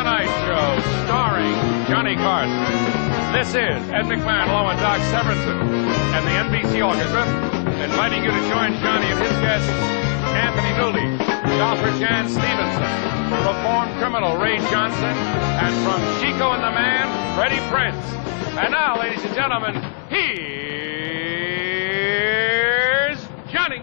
Tonight Show, starring Johnny Carson. This is Ed McMahon, along with Doc Severinsen and the NBC Orchestra, inviting you to join Johnny and his guests, Anthony Dooley, golfer Jan Stevenson, reformed criminal Ray Johnson, and from Chico and the Man, Freddie Prinze. And now, ladies and gentlemen, here's Johnny.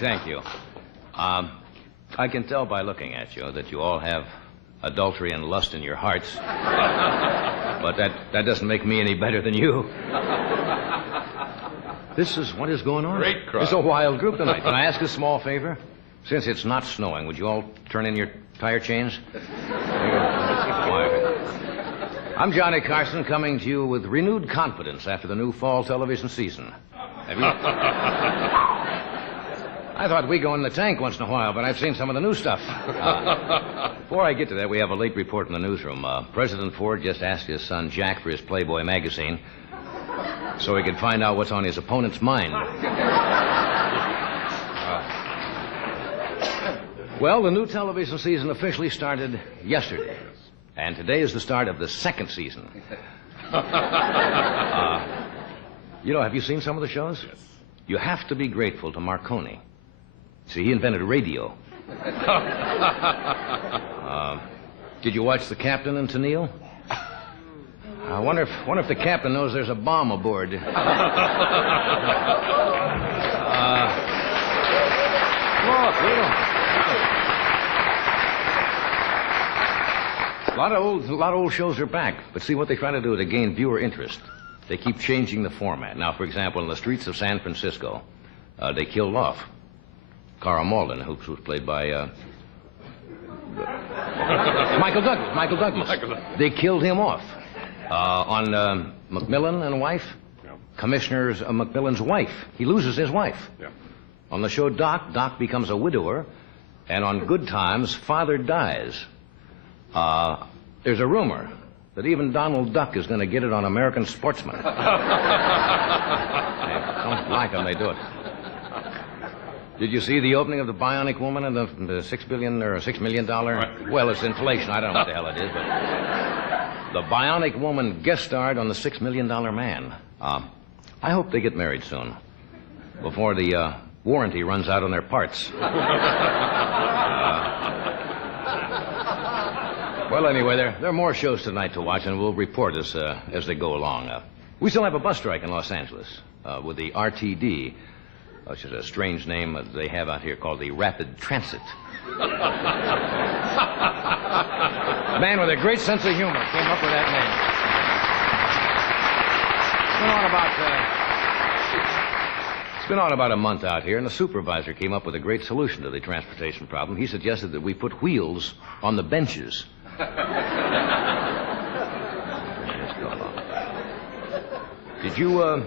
Thank you. I can tell by looking at you that you all have adultery and lust in your hearts. But that doesn't make me any better than you. This is what is going on. Great crowd. It's a wild group tonight. Can I ask a small favor? Since it's not snowing, would you all turn in your tire chains? I'm Johnny Carson, coming to you with renewed confidence after the new fall television season. Have you... I thought we'd go in the tank once in a while, but I've seen some of the new stuff. Before I get to that, we have a late report in the newsroom. President Ford just asked his son Jack for his Playboy magazine so he could find out what's on his opponent's mind. Well, the new television season officially started yesterday, and today is the start of the second season. Have you seen some of the shows? Yes. You have to be grateful to Marconi. See, he invented radio. Did you watch The Captain and Tennille? I wonder if the captain knows there's a bomb aboard. Look, A lot of old shows are back, but see what they try to do to gain viewer interest. They keep changing the format. Now, for example, in the streets of San Francisco, they killed off Cara Malden, who was played by Michael Douglas. They killed him off. On Macmillan and Wife, Commissioner Macmillan's wife. He loses his wife. Yeah. On the show Doc becomes a widower. And on Good Times, Father dies. There's a rumor that even Donald Duck is going to get it on American Sportsman. They don't like them, they do it. Did you see the opening of the Bionic Woman and the $6 million? Well, it's inflation. I don't know what the hell it is, but the Bionic Woman guest starred on the $6 Million Man. I hope they get married soon, before the warranty runs out on their parts. Well, anyway, there are more shows tonight to watch, and we'll report as they go along. We still have a bus strike in Los Angeles with the RTD, which is a strange name they have out here called the Rapid Transit. A man with a great sense of humor came up with that name. It's been on about a month out here, and the supervisor came up with a great solution to the transportation problem. He suggested that we put wheels on the benches. Did you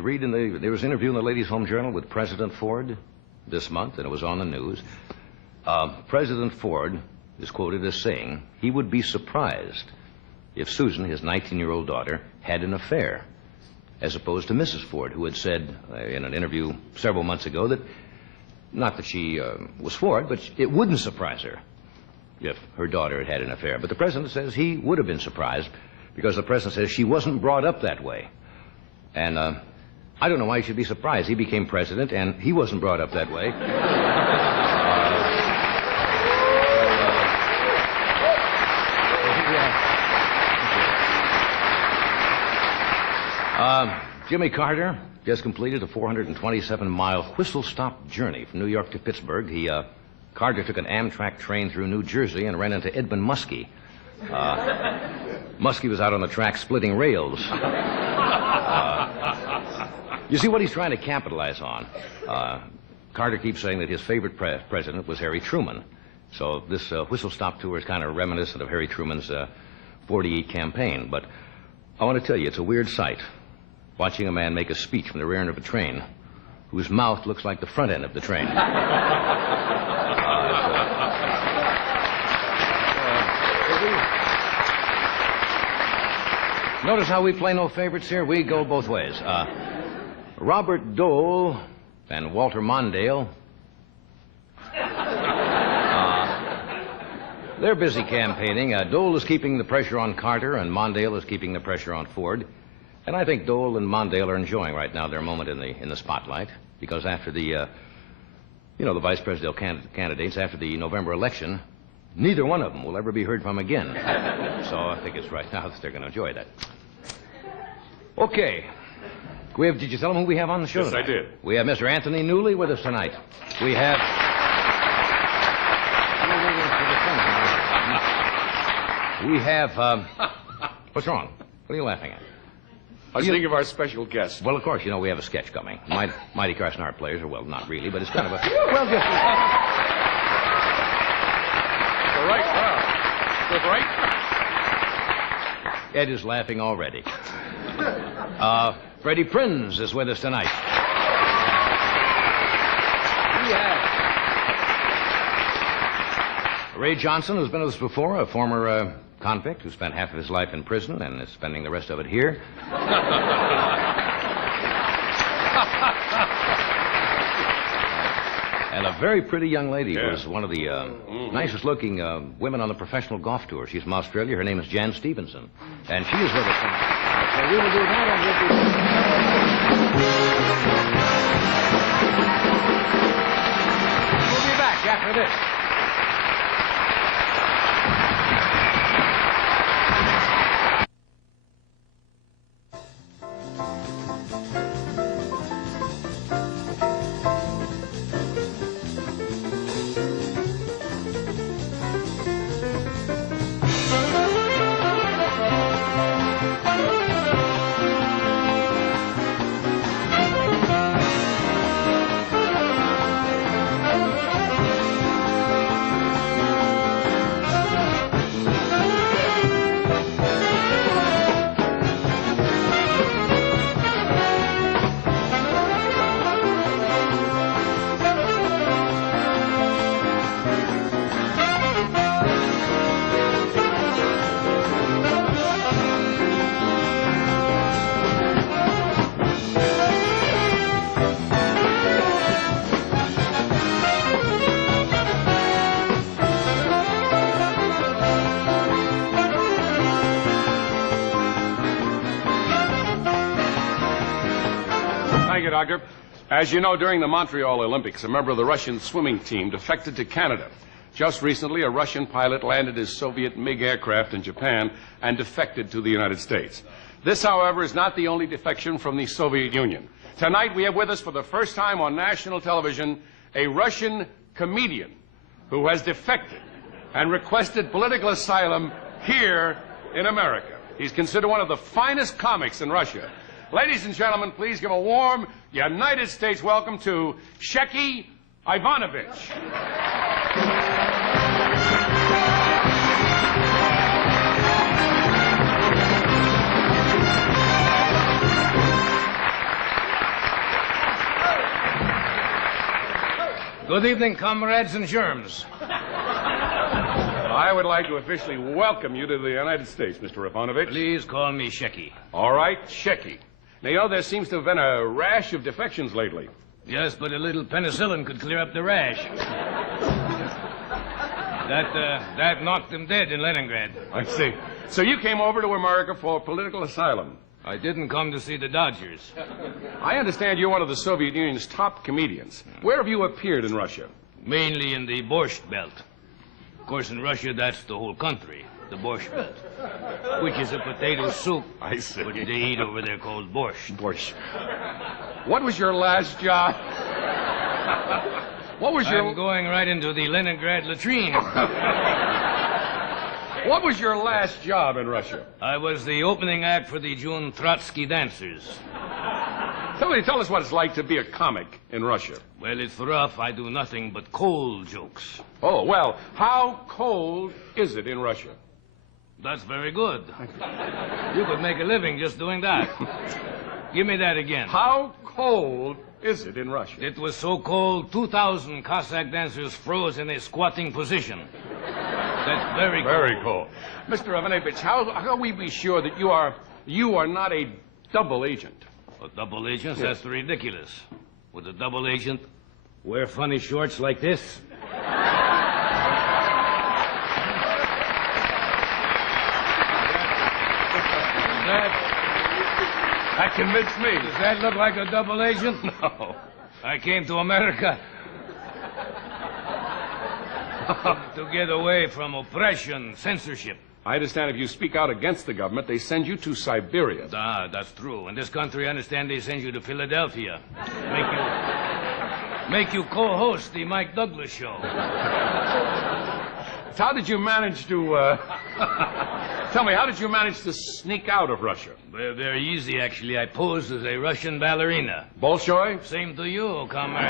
read there was an interview in the Ladies' Home Journal with President Ford this month, and it was on the news. President Ford is quoted as saying he would be surprised if Susan, his 19-year-old daughter, had an affair, as opposed to Mrs. Ford, who had said in an interview several months ago that, not that she was for it, but it wouldn't surprise her if her daughter had an affair. But the president says he would have been surprised because the president says she wasn't brought up that way. And I don't know why he should be surprised. He became president, and he wasn't brought up that way. Jimmy Carter just completed a 427-mile whistle-stop journey from New York to Pittsburgh. Carter took an Amtrak train through New Jersey and ran into Edmund Muskie. Muskie was out on the track splitting rails. You see what he's trying to capitalize on. Carter keeps saying that his favorite president was Harry Truman. So this whistle-stop tour is kind of reminiscent of Harry Truman's 48 campaign. But I want to tell you, it's a weird sight, watching a man make a speech from the rear end of a train whose mouth looks like the front end of the train. Notice how we play no favorites here? We go both ways. Robert Dole and Walter Mondale. They're busy campaigning. Dole is keeping the pressure on Carter, and Mondale is keeping the pressure on Ford. And I think Dole and Mondale are enjoying right now their moment in the spotlight, because after the vice presidential candidates, after the November election, neither one of them will ever be heard from again. So I think it's right now that they're going to enjoy that. Okay. Did you tell them who we have on the show tonight? Yes, I did. We have Mr. Anthony Newley with us tonight. We have... What's wrong? What are you laughing at? I was thinking of our special guest. Well, of course, we have a sketch coming. Mighty Carson art players, or, well, not really, but it's kind of a... Well, just... The right crowd. With right... Ed is laughing already. Freddie Prinz is with us tonight. Ray Johnson has been with us before, a former convict who spent half of his life in prison and is spending the rest of it here. And a very pretty young lady who's one of the nicest-looking women on the professional golf tour. She's from Australia. Her name is Jan Stevenson. And she is with us tonight. So we will do that and we'll be back after this. Thank you, Doctor. As you know, during the Montreal Olympics, a member of the Russian swimming team defected to Canada. Just recently, a Russian pilot landed his Soviet MiG aircraft in Japan and defected to the United States. This, however, is not the only defection from the Soviet Union. Tonight, we have with us for the first time on national television a Russian comedian who has defected and requested political asylum here in America. He's considered one of the finest comics in Russia. Ladies and gentlemen, please give a warm United States welcome to Shecky Ivanovich. Good evening, comrades and germs. I would like to officially welcome you to the United States, Mr. Ivanovich. Please call me Shecky. All right, Shecky. Now, you know, there seems to have been a rash of defections lately. Yes, but a little penicillin could clear up the rash. That knocked them dead in Leningrad. I see. So you came over to America for political asylum. I didn't come to see the Dodgers. I understand you're one of the Soviet Union's top comedians. Where have you appeared in Russia? Mainly in the Borscht Belt. Of course, in Russia, that's the whole country, the Borscht Belt, which is a potato soup. I see. Which they eat over there called borscht. Borscht. What was your last job? I'm going right into the Leningrad latrine. What was your last job in Russia? I was the opening act for the June Trotsky dancers. Tell us what it's like to be a comic in Russia. Well, it's rough. I do nothing but cold jokes. Oh, well, how cold is it in Russia? That's very good. You could make a living just doing that. Give me that again. How cold is it in Russia? It was so cold, 2,000 Cossack dancers froze in a squatting position. That's very cold. Very cold. Mr. Ivanovich, how can we be sure that you are not a double agent? A double agent? Yes. That's ridiculous. Would a double agent wear funny shorts like this? That convinced me. Does that look like a double agent? No. I came to America to get away from oppression, censorship. I understand if you speak out against the government, they send you to Siberia. Ah, that's true. In this country, I understand they send you to Philadelphia. Make you co-host the Mike Douglas show. How did you manage to, Tell me, how did you manage to sneak out of Russia? Well, very easy, actually. I posed as a Russian ballerina. Bolshoi? Same to you, comrade.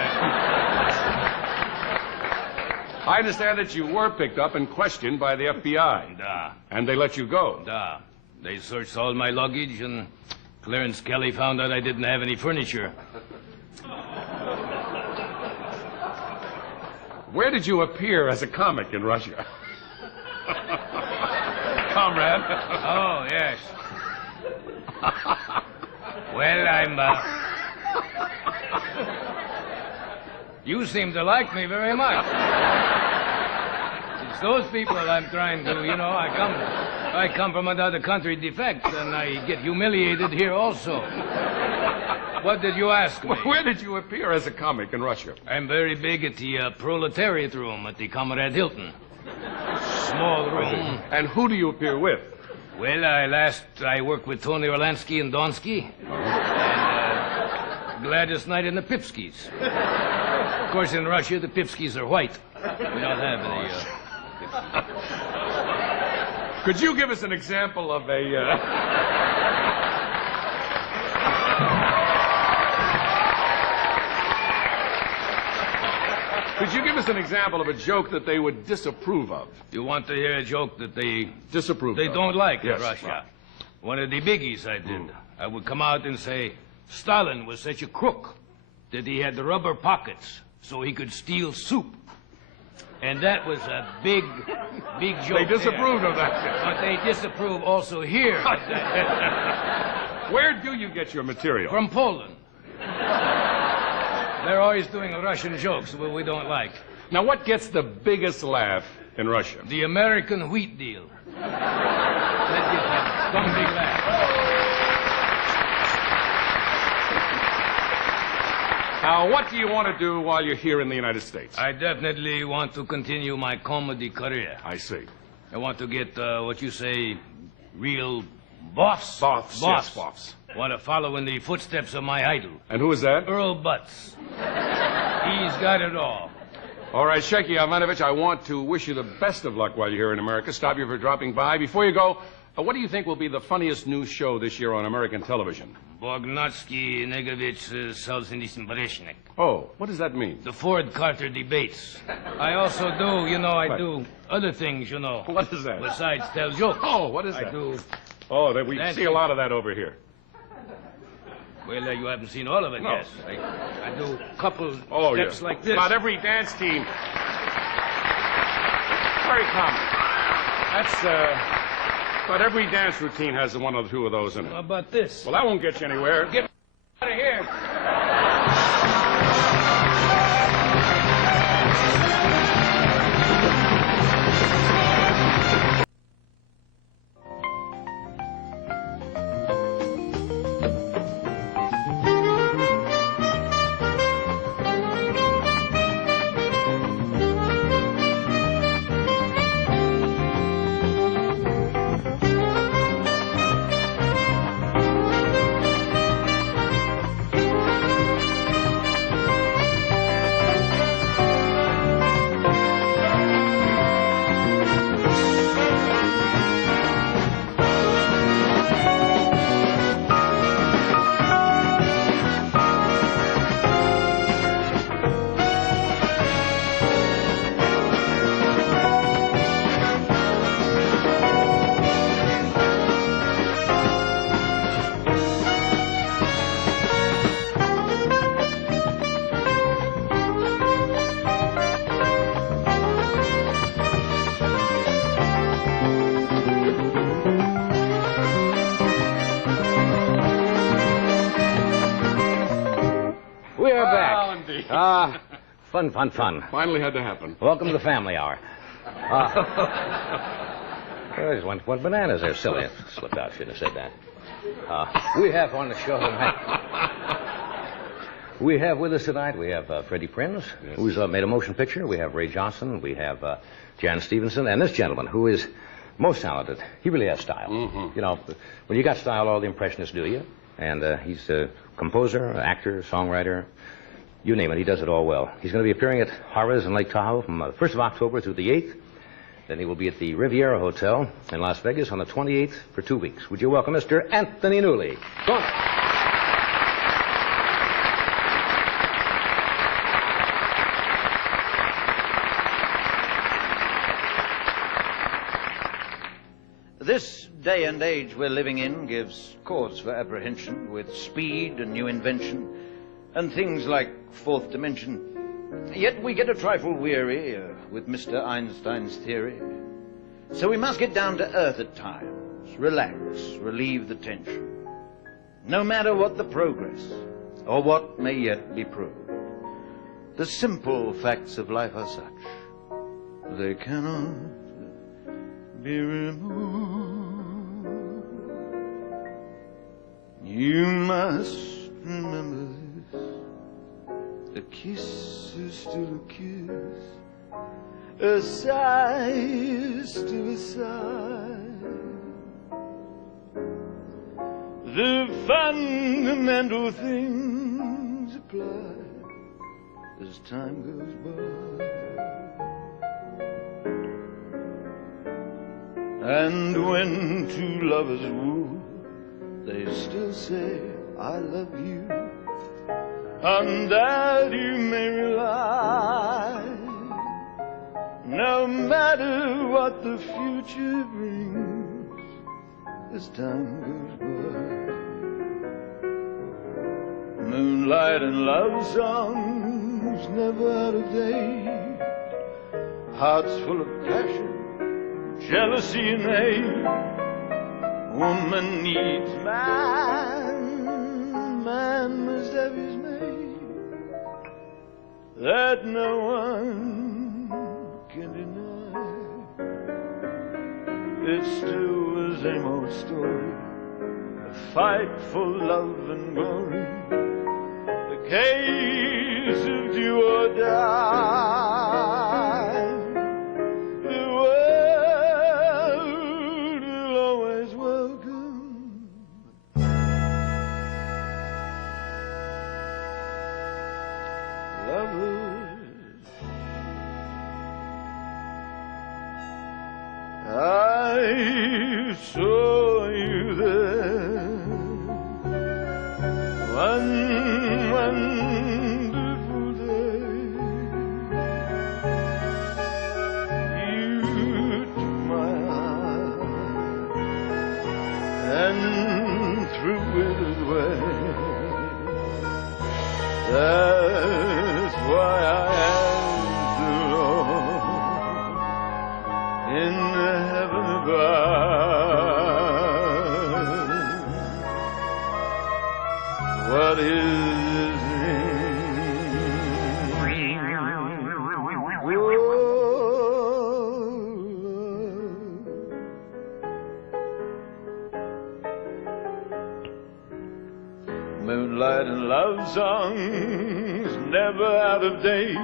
I understand that you were picked up and questioned by the FBI. Da. And they let you go. Da. They searched all my luggage, and Clarence Kelly found out I didn't have any furniture. Where did you appear as a comic in Russia? Comrade. Oh, yes. Well, I'm, You seem to like me very much. It's those people I'm trying to, I come from another country defect, and I get humiliated here also. What did you ask me? Where did you appear as a comic in Russia? I'm very big at the proletariat room at the Comrade Hilton. Small room. And who do you appear with? Well, I worked with Tony Orlansky and Donsky. And Gladys Knight and the Pipskis. Of course, in Russia, the Pipskis are white. We don't have any... Could you give us an example of a... Could you give us an example of a joke that they would disapprove of? You want to hear a joke that they... Disapprove They of. don't like Yes, in Russia. right. One of the biggies I did. I would come out and say, Stalin was such a crook that he had the rubber pockets so he could steal soup. And that was a big joke. They disapproved there. of that. But they disapprove also here. Where do you get your material? From Poland. They're always doing Russian jokes that we don't like. Now, what gets the biggest laugh in Russia? The American wheat deal. That gets some big laugh. Now, what do you want to do while you're here in the United States? I definitely want to continue my comedy career. I see. I want to get, what you say, real boss? Boss. Yes, boss. Want to follow in the footsteps of my idol. And who is that? Earl Butz. He's got it all. All right, Shecky Ivanovich, I want to wish you the best of luck while you're here in America. Stop you for dropping by. Before you go, what do you think will be the funniest new show this year on American television? Bognatsky, Negovich, Solzhenitsyn, Brezhnev. Oh, what does that mean? The Ford-Carter debates. I also do, I do other things, What is that? Besides tell jokes. Oh, what is I that? do... Oh, we That's see a it. lot of that over here. Well, you haven't seen all of it, No. yes. I do a couple steps Yes. like this. Not every dance team. Very common. That's, But every dance routine has one or two of those in it. How about this? Well, that won't get you anywhere. Get out of here. Fun. Finally had to happen. Welcome to the family hour. There's one bananas there, silly. It slipped out. Shouldn't have said that. We have on the show tonight. We have with us tonight, we have Freddie Prinze, who's made a motion picture. We have Ray Johnson. We have Jan Stevenson. And this gentleman, who is most talented. He really has style. Mm-hmm. You know, when you got style, all the impressionists do you. And he's a composer, actor, songwriter. You name it, he does it all well. He's going to be appearing at Harrah's in Lake Tahoe from the 1st of October through the 8th. Then he will be at the Riviera Hotel in Las Vegas on the 28th for 2 weeks. Would you welcome Mr. Anthony Newley? Go on. This day and age we're living in gives cause for apprehension with speed and new invention and things like fourth dimension. Yet we get a trifle weary with Mr. Einstein's theory. So we must get down to earth at times, relax, relieve the tension. No matter what the progress or what may yet be proved, the simple facts of life are such. They cannot be removed. You must remember this. A kiss is still a kiss. A sigh is still a sigh. The fundamental things apply as time goes by. And when two lovers woo, they still say, I love you. On that you may rely. No matter what the future brings, as time goes by. Moonlight and love songs never out of date. Hearts full of passion, jealousy and hate. Woman needs man, man must have his mate. That no one can deny. It's still the same old story, a fight for love and glory, the case of do or die. The world will always welcome lovers. I saw you there one wonderful day. You took my hand and threw it away. That's why I am the Lord in the heaven above. What is his name? Moonlight and love songs never out of date.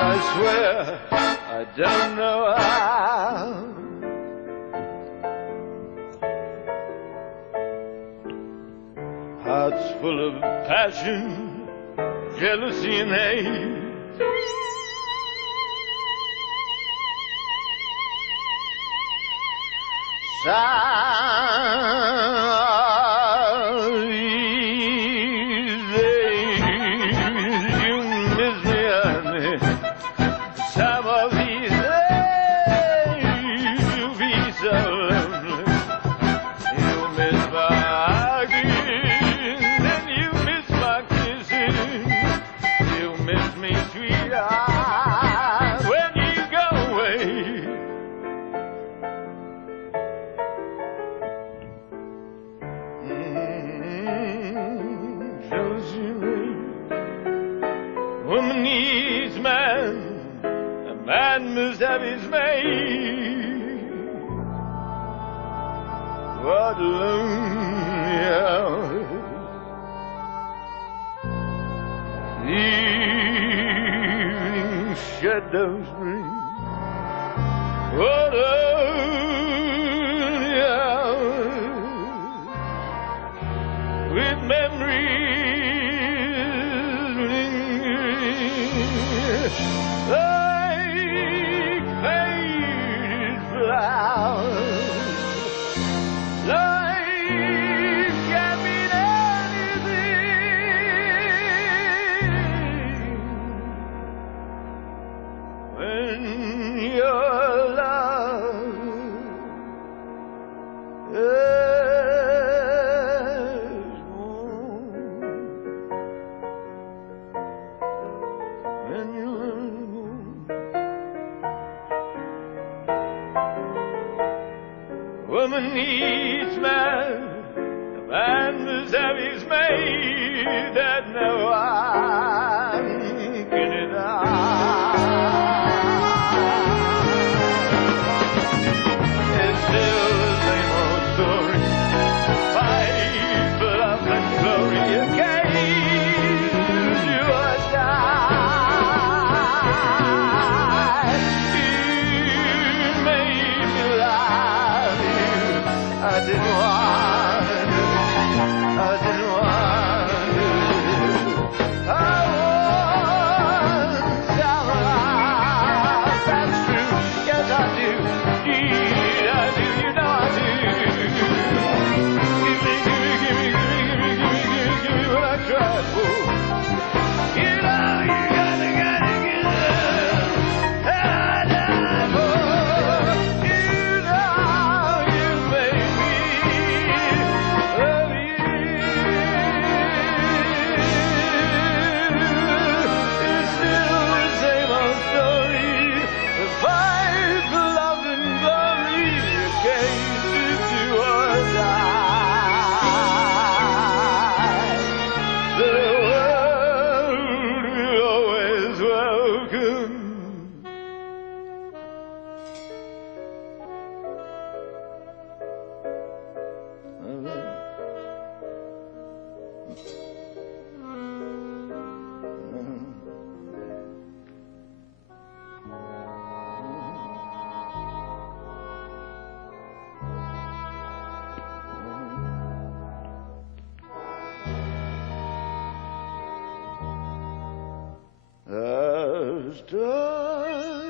I swear I don't know how. Hearts full of passion, jealousy and hate. Sigh some of these days you'll be so lonely. You'll miss my hugging, and you miss my kissing. You'll miss me, sweetheart, when you go away. Woman needs man, a man must have his mate. What lonely hours, the evening shadows bring. What lonely hours, with memories lingering like faded flowers. Life can mean anything when your love is warm. When you're woman needs man, a man must have his mate, that no one can deny. It's still the same old story, fight for love and glory, against your die. You made me love you. I didn't want to. I didn't want to. I want some love. That's true. Yes, I do. Indeed, I do. You know I do. Give me, give me, give me, give me, give me, give me, give me what I cried for. You know you gotta give it. I died for. You know you made me love you. It's still the same old story. The fight for love and glory, against it do or die. The world will always welcome. As time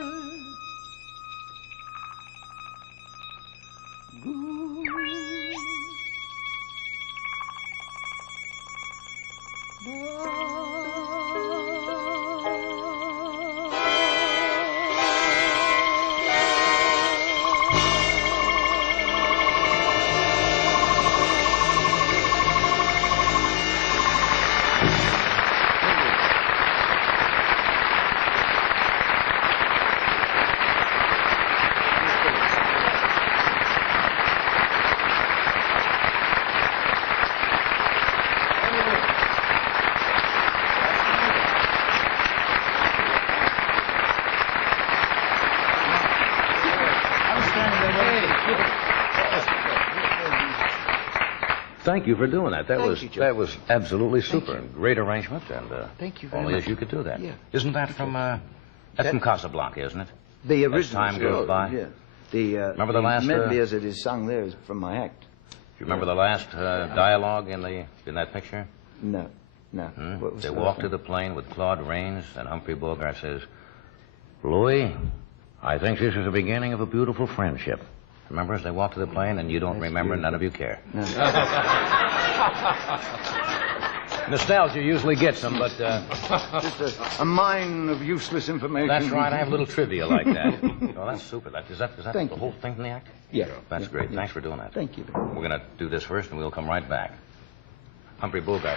Thank you for doing that. That Thank you, Joe. that was absolutely super. Great arrangement, and Thank you very only much. as you could do that. Yeah. Isn't that from that's from Casablanca, isn't it? The As original time goes story, by. Yeah. The Remember the last, medley as it is sung there is from my act. Do you remember the last dialogue in that picture? No. What was They the walk last to one? the plane with Claude Rains, and Humphrey Bogart says, "Louis, I think this is the beginning of a beautiful friendship." Remember, as they walk to the plane, and you don't That's remember, beautiful. none of you care. No. Nostalgia usually gets them, but... Just a mine of useless information. That's right. I have a little trivia like that. Oh, that's super. Is that Thank the you. whole thing from the act? Yeah. That's Yeah, great. yeah. Thanks for doing that. Thank you. We're going to do this first, and we'll come right back. Humphrey Bogart.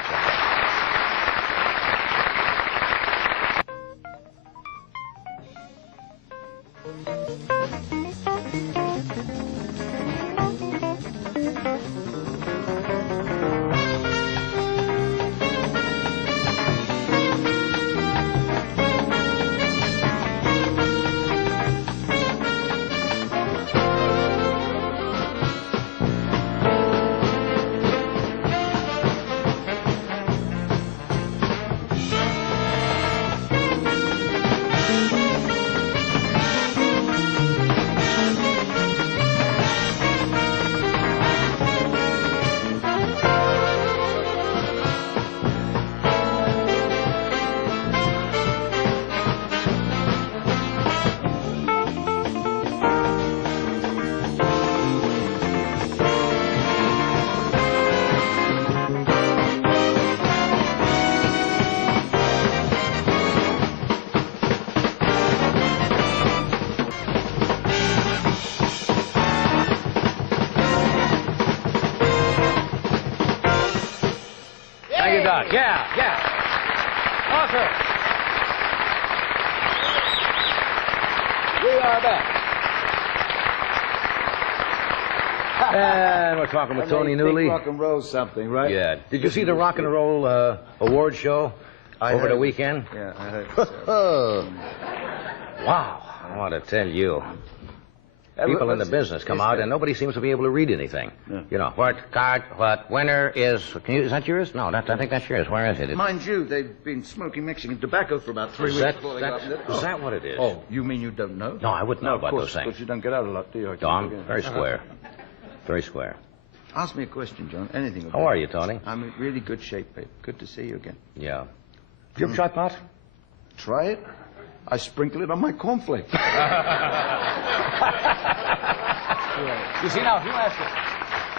Thank you, Doc. Yeah. Awesome. We are back. And we're talking with Tony Newley. Rock and roll something, right? Yeah. Did you see the rock and roll award show over the weekend? Yeah, I heard so. Wow. I want to tell you. People in the business come out, and nobody seems to be able to read anything. Yeah. You know, what winner is... is that yours? No, I think that's yours. Where is it? Mind you, they've been smoking Mexican tobacco for about 3 weeks before they got there. Is that what it is? Oh, you mean you don't know? No, I wouldn't know of about course, those things. because you don't get out a lot, do you? Tom, very square. Very square. Ask me a question, John. Anything about How are you, Tony? I'm in really good shape, babe. Good to see you again. Yeah. You ever try pot? Try it. I sprinkle it on my cornflakes. You see, now, if you ask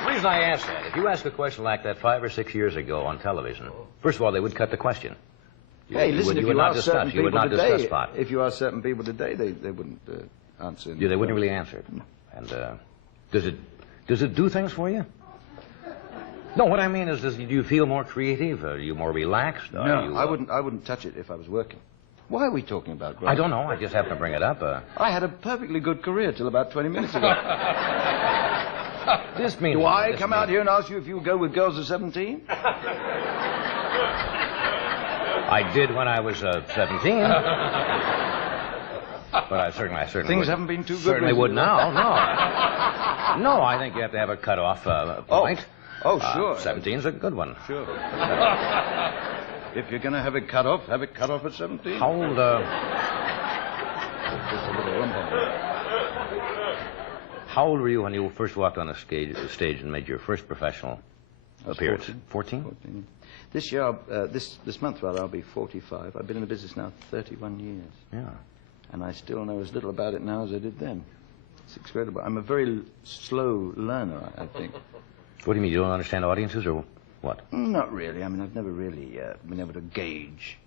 the reason I ask that, if you ask a question like that 5 or 6 years ago on television, first of all, they would cut the question. Hey, listen, if you ask certain you would people not today, discuss pot. if you ask certain people today, they wouldn't answer. Yeah, they wouldn't really answer it. And does it do things for you? No, what I mean is, do you feel more creative? Are you more relaxed? No, I wouldn't touch it if I was working. Why are we talking about growing? I don't know. I just happened to bring it up. I had a perfectly good career till about 20 minutes ago. This means... Do I come out here and ask you if you would go with girls of 17? I did when I was 17. But I certainly Things haven't been too good. Certainly would recently. now, no. No, I think you have to have a cutoff point. Oh, sure. 17's a good one. Sure. If you're going to have it cut off at 17. How old, Just a little rumble. How old were you when you first walked on a stage and made your first professional appearance? 14? 14. This year, this month, rather, I'll be 45. I've been in the business now 31 years. Yeah. And I still know as little about it now as I did then. It's incredible. I'm a very slow learner, I think. What do you mean? You don't understand audiences, or what? Not really. I mean, I've never really been able to gauge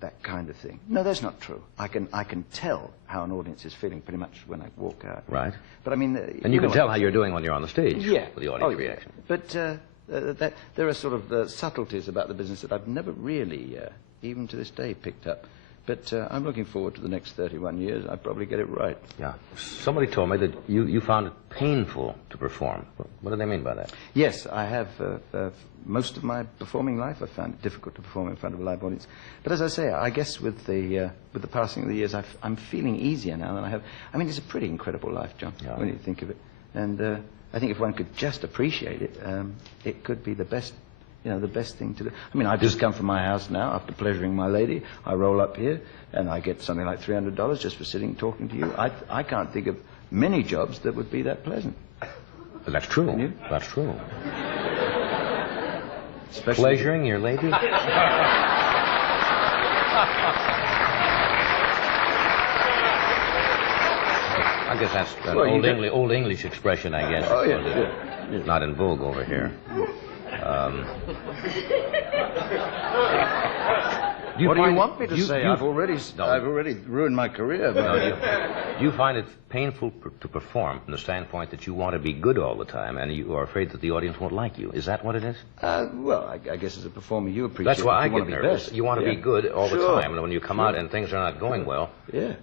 that kind of thing. No, that's not true. I can tell how an audience is feeling pretty much when I walk out. Right. But I mean... And you can tell how you're doing when you're on the stage. Yeah. With the audience reaction. But there are sort of subtleties about the business that I've never really, even to this day, picked up. But I'm looking forward to the next 31 years. I probably get it right. Yeah. Somebody told me that you found it painful to perform. What do they mean by that? Yes, I have. Most of my performing life, I found it difficult to perform in front of a live audience. But as I say, I guess with the passing of the years, I'm feeling easier now than I have. I mean, it's a pretty incredible life, John, when you think of it. And I think if one could just appreciate it, it could be the best. You know, the best thing to do. I mean, I've just come from my house now after pleasuring my lady. I roll up here, and I get something like $300 just for sitting talking to you. I can't think of many jobs that would be that pleasant. But that's true. Can you? That's true. Especially Pleasuring your lady? I guess that's an old English expression, I guess. Oh, yeah. Not in vogue over here. What do you want me to say? No. I've already ruined my career. Do you find it painful to perform from the standpoint that you want to be good all the time and you are afraid that the audience won't like you? Is that what it is? Well, I guess as a performer, you appreciate. That's why I you want get to be nervous. best. You want to be good all the Sure. time, and when you come out and things are not going well, Yeah.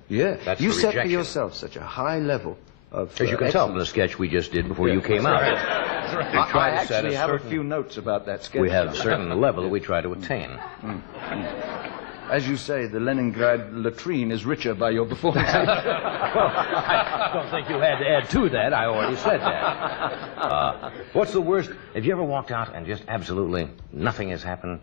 That's you the set for rejection. yourself such a high level of. as you can tell from the sketch we just did before you came out. I actually have a few notes about that sketch. We have a certain level that we try to attain. As you say, the Leningrad latrine is richer by your performance. I don't think you had to add to that. I already said that. What's the worst? Have you ever walked out and just absolutely nothing has happened?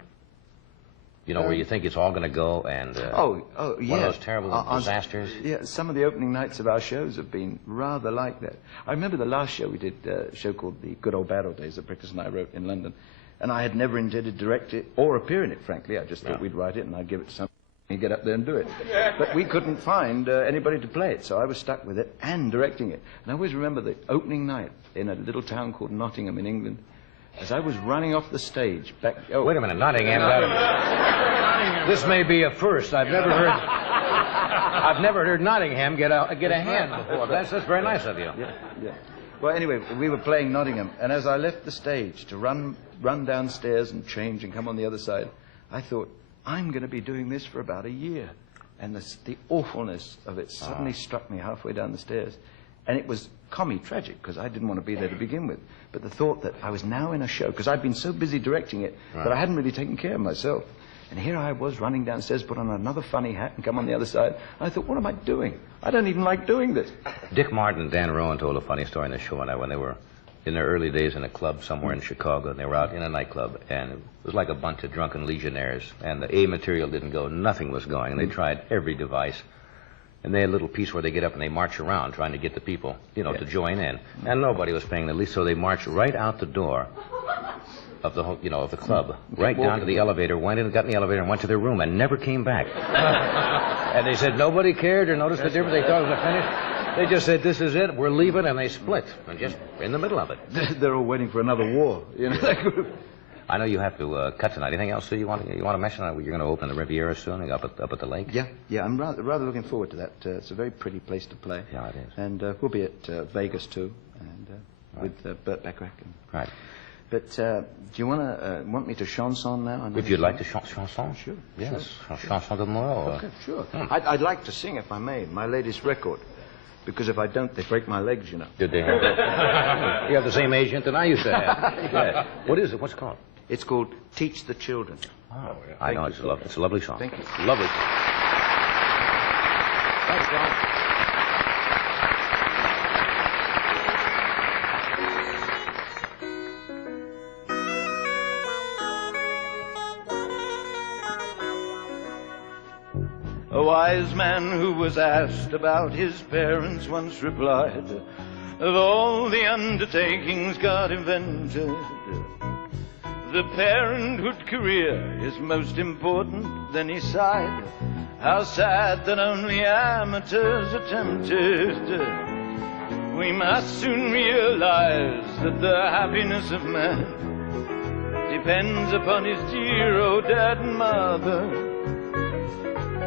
You know, where you think it's all going to go and yeah. one of those terrible disasters? Yeah, some of the opening nights of our shows have been rather like that. I remember the last show we did, a show called The Good Old Bad Old Days that Brickus and I wrote in London. And I had never intended to direct it or appear in it, frankly. I just thought we'd write it and I'd give it to somebody and get up there and do it. But we couldn't find anybody to play it, so I was stuck with it and directing it. And I always remember the opening night in a little town called Nottingham in England. As I was running off the stage back... Oh, Wait a minute, Nottingham. This may be a first. I've never heard Nottingham get a hand before. That's very nice of you. Yeah. Well, anyway, we were playing Nottingham, and as I left the stage to run downstairs and change and come on the other side, I thought, I'm going to be doing this for about a year. And the awfulness of it suddenly struck me halfway down the stairs. And it was tragic, because I didn't want to be there to begin with. But the thought that I was now in a show, because I'd been so busy directing it that I hadn't really taken care of myself. And here I was running downstairs, put on another funny hat and come on the other side. And I thought, what am I doing? I don't even like doing this. Dick Martin and Dan Rowan told a funny story in the show when they were in their early days in a club somewhere in Chicago, and they were out in a nightclub, and it was like a bunch of drunken legionnaires, and the A material didn't go, nothing was going, and they tried every device. And they had a little piece where they get up and they march around trying to get the people, to join in. And nobody was paying the least, so they marched right out the door of the of the club, right down to the elevator, went in, got in the elevator, and went to their room, and never came back. And they said nobody cared or noticed the difference. They thought it was a finish. They just said, this is it, we're leaving, and they split, and just in the middle of it. They're all waiting for another war, I know you have to cut tonight. Anything else, Sue, you want to mention? You're going to open the Riviera soon, up at the lake? Yeah, I'm rather looking forward to that. It's a very pretty place to play. Yeah, it is. And we'll be at Vegas, too, and with Burt Bacharach. Right. But do you want me to chanson now? If you'd like to chanson? Sure. Yes, chanson de Noël. Okay, sure. I'd like to sing, if I may, my latest record. Because if I don't, they break my legs, Did they have that? You have the same agent that I used to have. Yes. What is it? What's it called? It's called Teach the Children. Oh, I know. It's a lovely song. Thank you. Lovely song. Thanks, John. A wise man who was asked about his parents once replied, of all the undertakings God invented, the parenthood career is most important. Then he sighed, how sad that only amateurs attempt it. We must soon realize that the happiness of man depends upon his dear old dad and mother,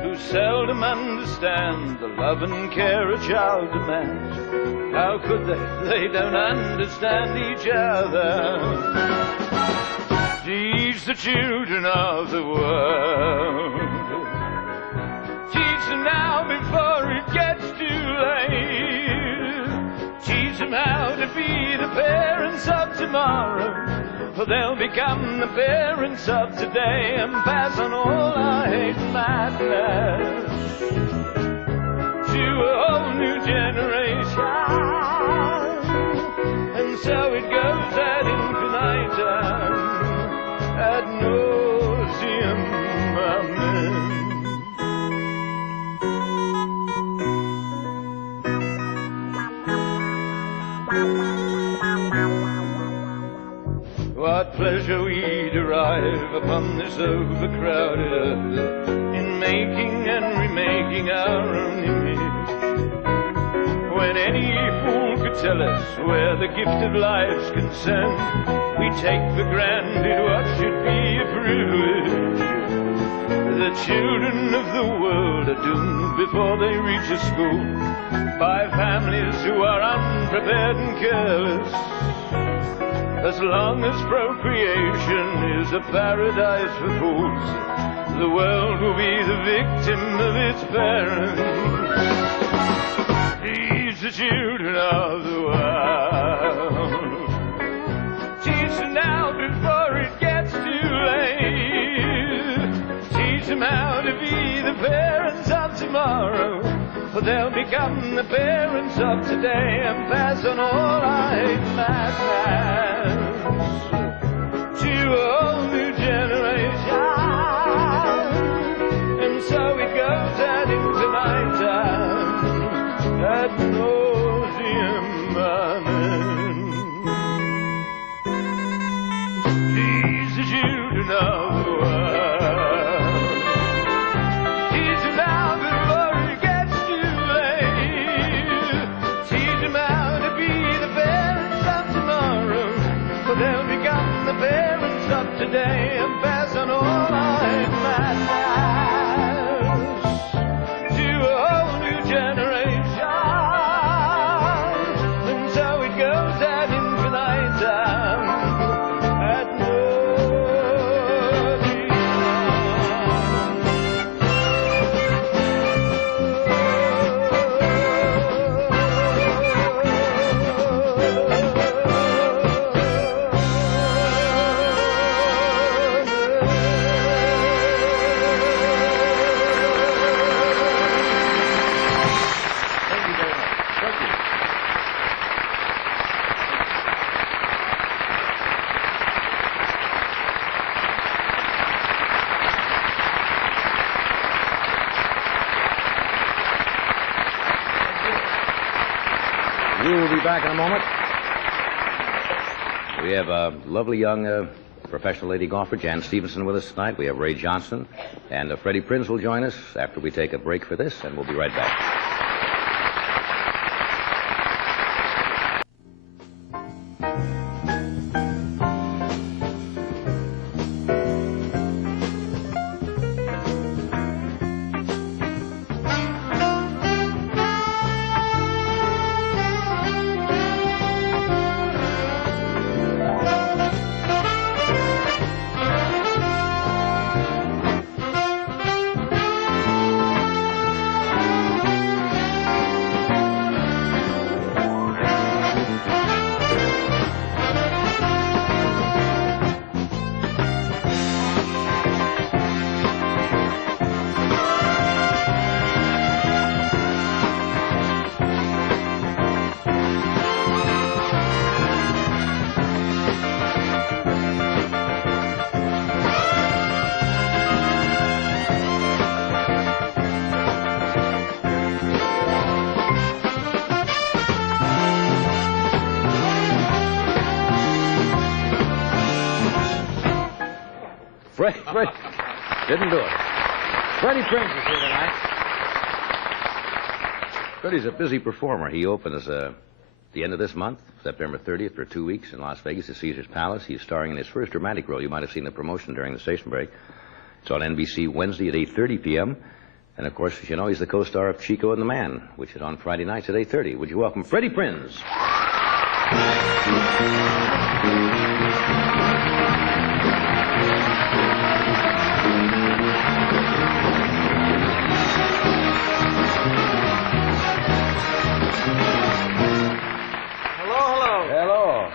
who seldom understand the love and care a child demands. How could they? They don't understand each other. Teach the children of the world. Teach them now before it gets too late. Teach them how to be the parents of tomorrow, for they'll become the parents of today and pass on all our hate and madness to a whole new generation. And so it goes ad infinitum, ad nauseam, amen. What pleasure we derive upon this overcrowded earth in making and remaking our own image, when any fool could tell us where the gift of life's concerned. We take for granted what should be a privilege. The children of the world are doomed before they reach a school by families who are unprepared and careless. As long as procreation is a paradise for fools, the world will be the victim of its parents. Teach the children of the world. Teach them now before it gets too late. Teach them how to be the parents of tomorrow, for they'll become the parents of today and pass on all life madness to a whole new generation. And so it goes out into night time at nauseam amen. Teach the children of the world. Teach them now before it gets too late. Teach them how to be the parents of tomorrow, for they'll become the parents of today and pass on all life madness to a whole new generation. And so it goes out into night time at We will be back in a moment. We have a lovely young professional lady golfer, Jan Stevenson, with us tonight. We have Ray Johnson, and Freddie Prinze will join us after we take a break for this, and we'll be right back. Fred didn't do it. Freddie Prinze is here tonight. Freddie's a busy performer. He opens the end of this month, September 30th, for 2 weeks in Las Vegas at Caesar's Palace. He's starring in his first dramatic role. You might have seen the promotion during the station break. It's on NBC Wednesday at 8:30 p.m. And, of course, as you know, he's the co-star of Chico and the Man, which is on Friday nights at 8:30. Would you welcome Freddie Prinze?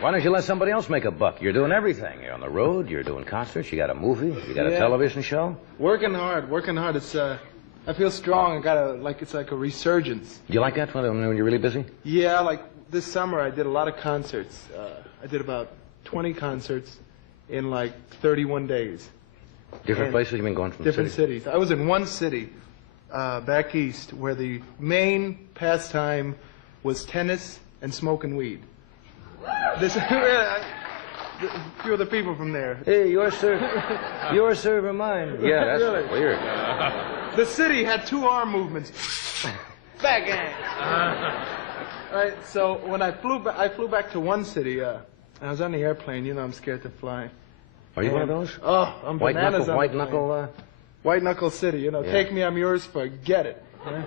Why don't you let somebody else make a buck? You're doing everything. You're on the road, you're doing concerts, you got a movie, you got a television show. Working hard. It's, I feel strong. It's like a resurgence. Do you like that when you're really busy? Yeah, like this summer I did a lot of concerts. I did about 20 concerts in like 31 days. Different places you've been going from? Different cities. I was in one city, back east, where the main pastime was tennis and smoking weed. A few of the people from there. Hey, your server mine. Yeah, that's really weird. The city had two arm movements. Backhand. Right, so when I flew back to one city. I was on the airplane. You know, I'm scared to fly. Are you one of those? Oh, I'm bananas on White the plane. knuckle. White knuckle city. You know, Yeah. take me, I'm yours. Forget it. Right?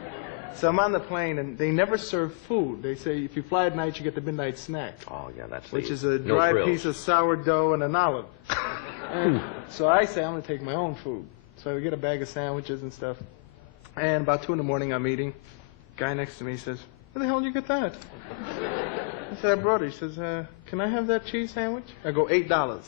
So I'm on the plane, and they never serve food. They say if you fly at night, you get the midnight snack, Oh, yeah, that's which the, is a no dry frills. piece of sourdough and an olive. And so I say I'm going to take my own food. So I get a bag of sandwiches and stuff. And about 2 in the morning, I'm eating. Guy next to me says, "Where the hell did you get that?" I said, "I brought it." He says, "Can I have that cheese sandwich?" I go, $8.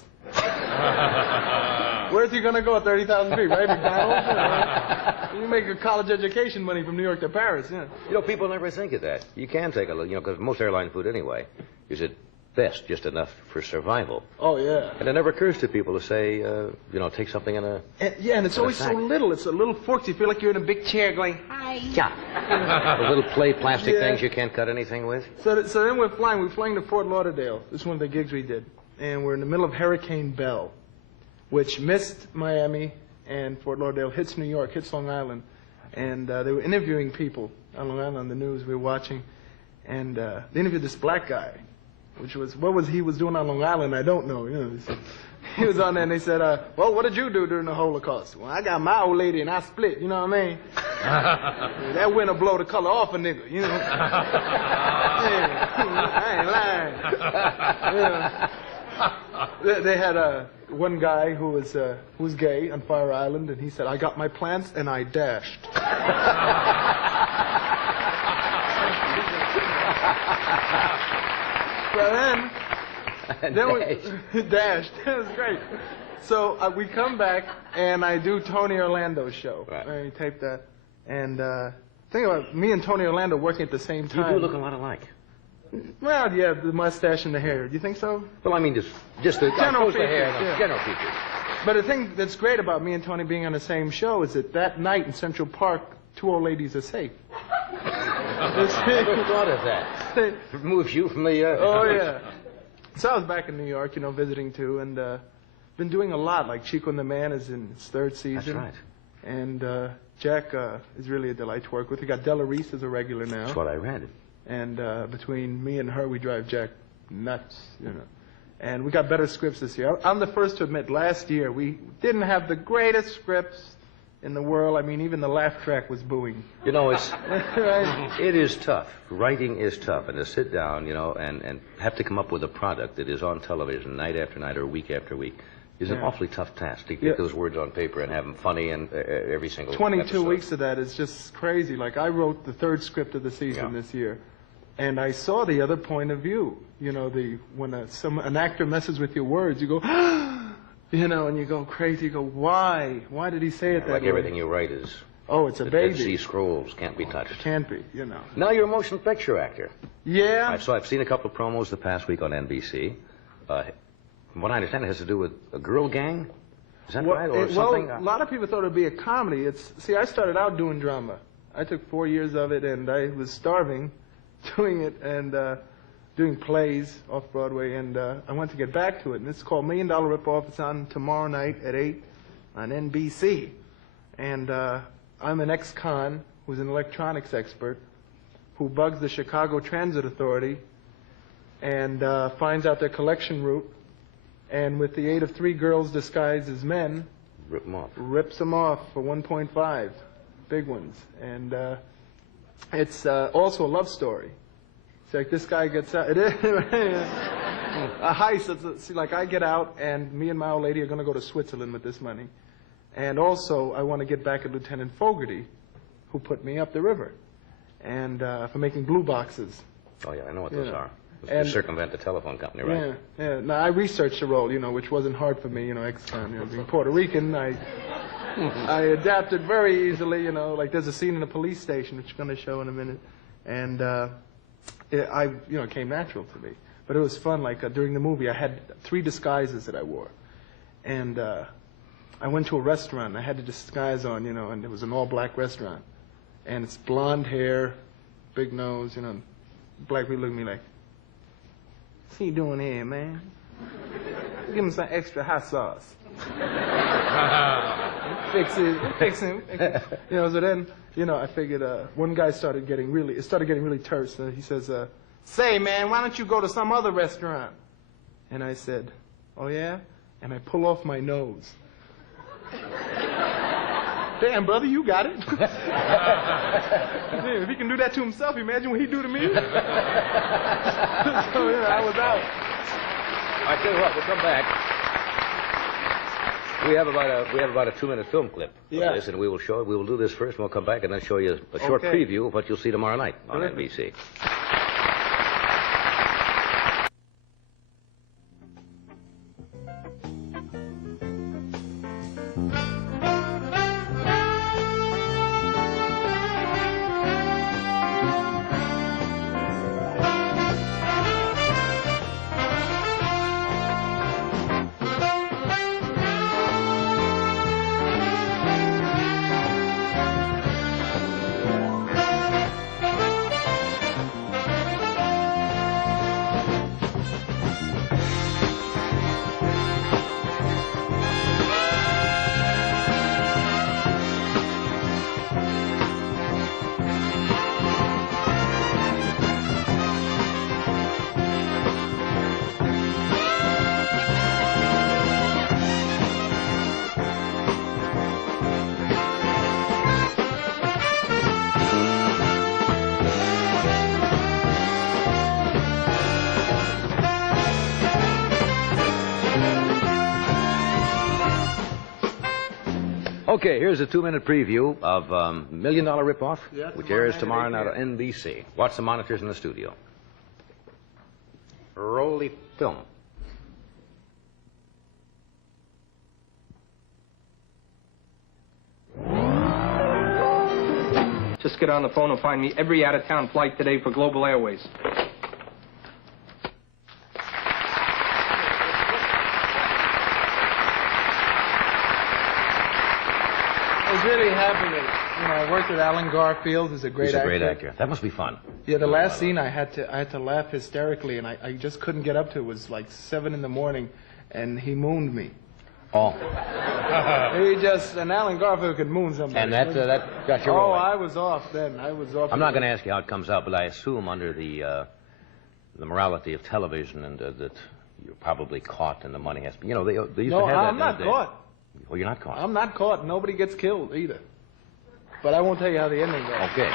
Where's he going to go at 30,000 feet, right? McDonald's? You make a college education money from New York to Paris, yeah. You know, people never think of that. You can take a little, you know, because most airline food anyway is at best just enough for survival. Oh, yeah. And it never occurs to people to say, you know, take something in a... And it's always so sack. little. It's a little forks. You feel like you're in a big chair going, Yeah. The little play plastic Yeah. things you can't cut anything with. So then we're flying to Fort Lauderdale. This is one of the gigs we did. And we're in the middle of Hurricane Bell, which missed Miami, and Fort Lauderdale hits New York, hits Long Island. And they were interviewing people on Long Island on the news. We were watching. And they interviewed this black guy, which was, he was doing on Long Island, I don't know. You know, he was on there, and they said, well, what did you do during the Holocaust? Well, I got my old lady, and I split, you know what I mean? That winter blow the color off a nigga, you know? Yeah, I ain't lying. Yeah. They had one guy who was gay on Fire Island, and he said, "I got my plants and I dashed." So then we dashed. It was great. So we come back, and I do Tony Orlando's show. Right. I tape that, and think about me and Tony Orlando working at the same You time. do look a lot alike. Well, yeah, the mustache and the hair. Do you think so? Well, I mean, just the General the hair, features, yeah. general features. But the thing that's great about me and Tony being on the same show is that night in Central Park, 2 old ladies are safe. Who thought of that? It moves you from the... Oh, yeah. So I was back in New York, you know, visiting too, and been doing a lot. Like Chico and the Man is in its 3rd season. That's right. And Jack is really a delight to work with. We got Della Reese as a regular now. That's what I read. And between me and her, we drive Jack nuts, you know. And we got better scripts this year. I'm the first to admit, last year we didn't have the greatest scripts in the world. I mean, even the laugh track was booing. You know, it's Right? it is tough. Writing is tough, and to sit down, you know, and have to come up with a product that is on television night after night or week after week is an Yeah. awfully tough task to get Yeah. those words on paper and have them funny and every single 22 episode. weeks of that is just crazy. Like, I wrote the 3rd script of the season Yeah. this year. And I saw the other point of view. You know, when an actor messes with your words, you go, you know, and you go crazy. You go, why? Why did he say it that Like way? everything you write is... Oh, it's a The Dead baby. Sea Scrolls can't be touched. Can't be, you know. Now you're a motion picture actor. Yeah. I've seen a couple of promos the past week on NBC. From what I understand, it has to do with a girl gang. Is that right, or something? Well, a lot of people thought it would be a comedy. See, I started out doing drama. I took 4 years of it, and I was starving doing it and doing plays off Broadway, and I wanted to get back to it. And it's called $1 Million Ripoff. It's on tomorrow night at 8 on NBC. And I'm an ex-con who's an electronics expert who bugs the Chicago Transit Authority and finds out their collection route, and with the aid of 3 girls disguised as men, Rip 'em off. rips them off for 1.5, big ones. And it's also a love story. It's like this guy gets out. It is a heist. See, like I get out, and me and my old lady are going to go to Switzerland with this money. And also, I want to get back at Lieutenant Fogarty, who put me up the river, and for making blue boxes. Oh, yeah, I know what those Yeah. are. And- To circumvent the telephone company, right? Yeah. Now, I researched the role, you know, which wasn't hard for me, you know, ex-con, you know, being Puerto Rican. I adapted very easily, you know, like there's a scene in a police station, which I'm going to show in a minute. And it came natural to me. But it was fun. Like during the movie, I had 3 disguises that I wore. And I went to a restaurant. I had the disguise on, you know, and it was an all-black restaurant. And it's blonde hair, big nose, you know. Black people look at me like, what's he doing here, man? Give him some extra hot sauce. fix him. You know, so then, you know, I figured one guy started getting really terse. He says, say, man, why don't you go to some other restaurant? And I said, oh, yeah? And I pull off my nose. Damn, brother, you got it. Damn, if he can do that to himself, imagine what he'd do to me. So, yeah, I was out. I tell you what, we'll come back. We have about a 2-minute film clip of this, and we will show it. We will do this first, and we'll come back and then show you a short preview of what you'll see tomorrow night on NBC. Okay, here's a 2-minute preview of $1 Million Ripoff, which airs tomorrow night on NBC. Watch the monitors in the studio. Roll the film. Just get on the phone and find me every out-of-town flight today for Global Airways. I was really happy that, you know, I worked with Alan Garfield, who's a great actor. He's a great actor. That must be fun. Yeah, the last scene I had to laugh hysterically, and I just couldn't get up to it. It was like 7 in the morning, and he mooned me. Oh. And Alan Garfield could moon somebody. And that got you rolling. Oh, I was off then. I was off. I'm not going to ask you how it comes out, but I assume under the morality of television and that you're probably caught and the money has to be, you know, they used to have that. I'm not caught. Oh, you're not caught. I'm not caught. Nobody gets killed either. But I won't tell you how the ending goes. Okay.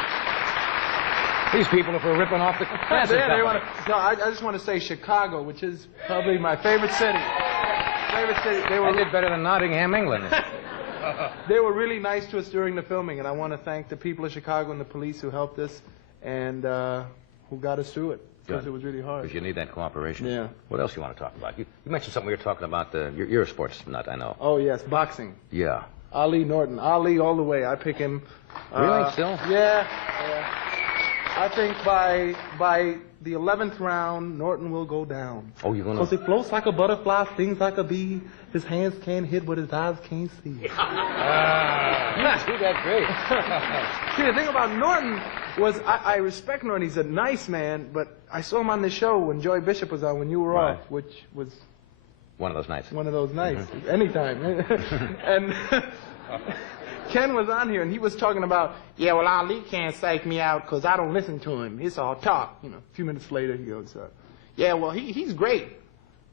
These people are for ripping off the classic. I just want to say Chicago, which is probably my favorite city. They did better than Nottingham, England. They were really nice to us during the filming, and I want to thank the people of Chicago and the police who helped us and who got us through it, because it was really hard. Because you need that cooperation. Yeah. What else you want to talk about? You mentioned something we were talking about. You're a sports nut, I know. Oh, yes, boxing. Yeah. Ali Norton. Ali all the way. I pick him. Really? Still? Yeah. I think by the 11th round, Norton will go down. Oh, you're going to... Because he floats like a butterfly, stings like a bee. His hands can't hit what his eyes can't see. You see that great. See, the thing about Norton was I respect Norton. He's a nice man, but I saw him on the show when Joey Bishop was on, when you were off, which was... One of those nights. One of those nights. Anytime. And... Ken was on here, and he was talking about, yeah, well, Ali can't psych me out because I don't listen to him. It's all talk. You know, a few minutes later, he goes, yeah, well, he's great.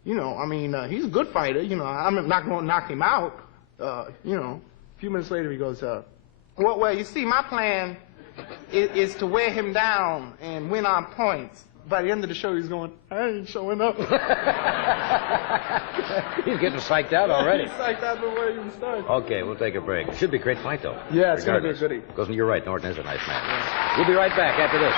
You know, I mean, he's a good fighter. You know, I'm not going to knock him out. You know, a few minutes later, he goes, well, you see, my plan is to wear him down and win on points. By the end of the show, he's going, I ain't showing up. He's getting psyched out already. He's psyched out before he even starts. Okay, we'll take a break. It should be a great fight, though. Yeah, it's going to be a goodie. Because you're right, Norton is a nice man. Yeah. We'll be right back after this.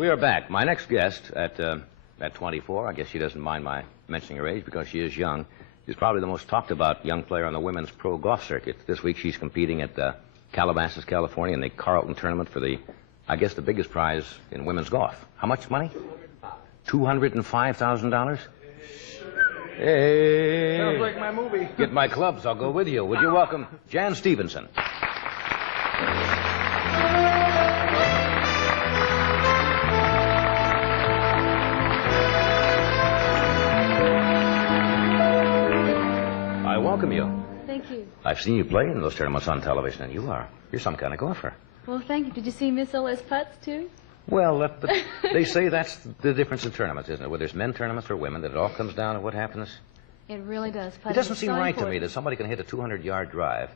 We are back. My next guest at 24, I guess she doesn't mind my mentioning her age because she is young, is probably the most talked about young player on the women's pro golf circuit. This week she's competing at Calabasas, California in the Carlton tournament for the biggest prize in women's golf. How much money? $205,000? Hey. Sounds like my movie. Get my clubs. I'll go with you. Would you welcome Jan Stevenson? I welcome you. Thank you. I've seen you play in those tournaments on television, and you're some kind of golfer. Well, thank you. Did you see Miss Ola's putts, too? Well, they say that's the difference in tournaments, isn't it? Whether it's men tournaments or women, that it all comes down to what happens. It really does. It doesn't seem right to me that somebody can hit a 200-yard drive,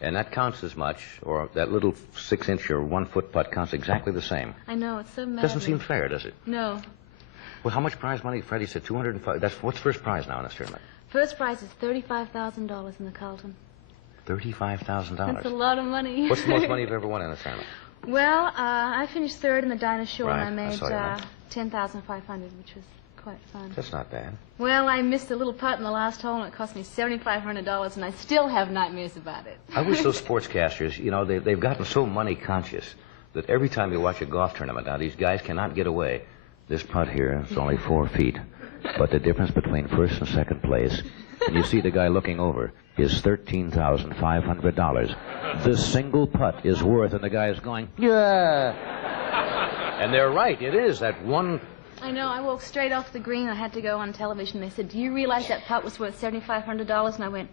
and that counts as much, or that little 6-inch or 1-foot putt counts exactly the same. I know, it's so mad. Doesn't seem fair, does it? No. Well, how much prize money? Freddie said 205. What's first prize now in this tournament? First prize is $35,000 in the Carlton. $35,000. That's a lot of money. What's the most money you've ever won in a tournament? Well, I finished third in the Dinah Shore, Right, and I I made saw you win. $10,500, which was quite fun. That's not bad. Well, I missed a little putt in the last hole, and it cost me $7,500, and I still have nightmares about it. I wish those sportscasters, they've gotten so money conscious that every time you watch a golf tournament, now these guys cannot get away. This putt here is only 4 feet, but the difference between first and second place, and you see the guy looking over, is $13,500. This single putt is worth, and the guy is going, yeah. And they're right, it is that one. I know, I walked straight off the green. I had to go on television. They said, do you realize that putt was worth $7,500? And I went,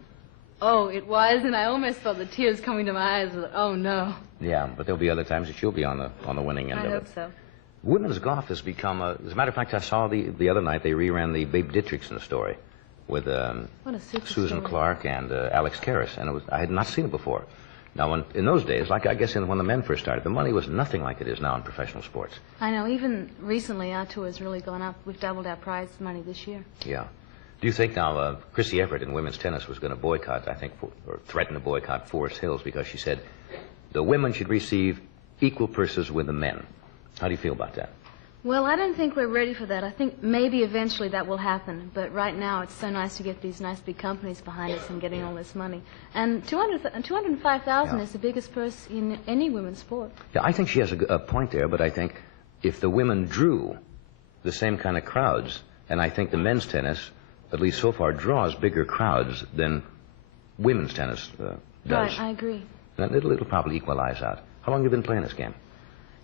oh, it was? And I almost felt the tears coming to my eyes. I thought, oh, no. Yeah, but there'll be other times that you'll be on the winning end of it. I hope so. Women's golf has become as a matter of fact, I saw the other night they reran the Babe Dietrichson story with what a super Susan story. Clark and Alex Karras, and I had not seen it before. Now, in those days, like I guess when the men first started, the money was nothing like it is now in professional sports. I know. Even recently, our tour has really gone up. We've doubled our prize money this year. Yeah. Do you think now Chrissy Everett in women's tennis was going to boycott, or threaten to boycott Forest Hills because she said the women should receive equal purses with the men? How do you feel about that? Well, I don't think we're ready for that. I think maybe eventually that will happen. But right now, it's so nice to get these nice big companies behind us and getting all this money. And $205,000 is the biggest purse in any women's sport. Yeah, I think she has a point there, but I think if the women drew the same kind of crowds, and I think the men's tennis, at least so far, draws bigger crowds than women's tennis does. Right, I agree. And it'll probably equalize out. How long have you been playing this game?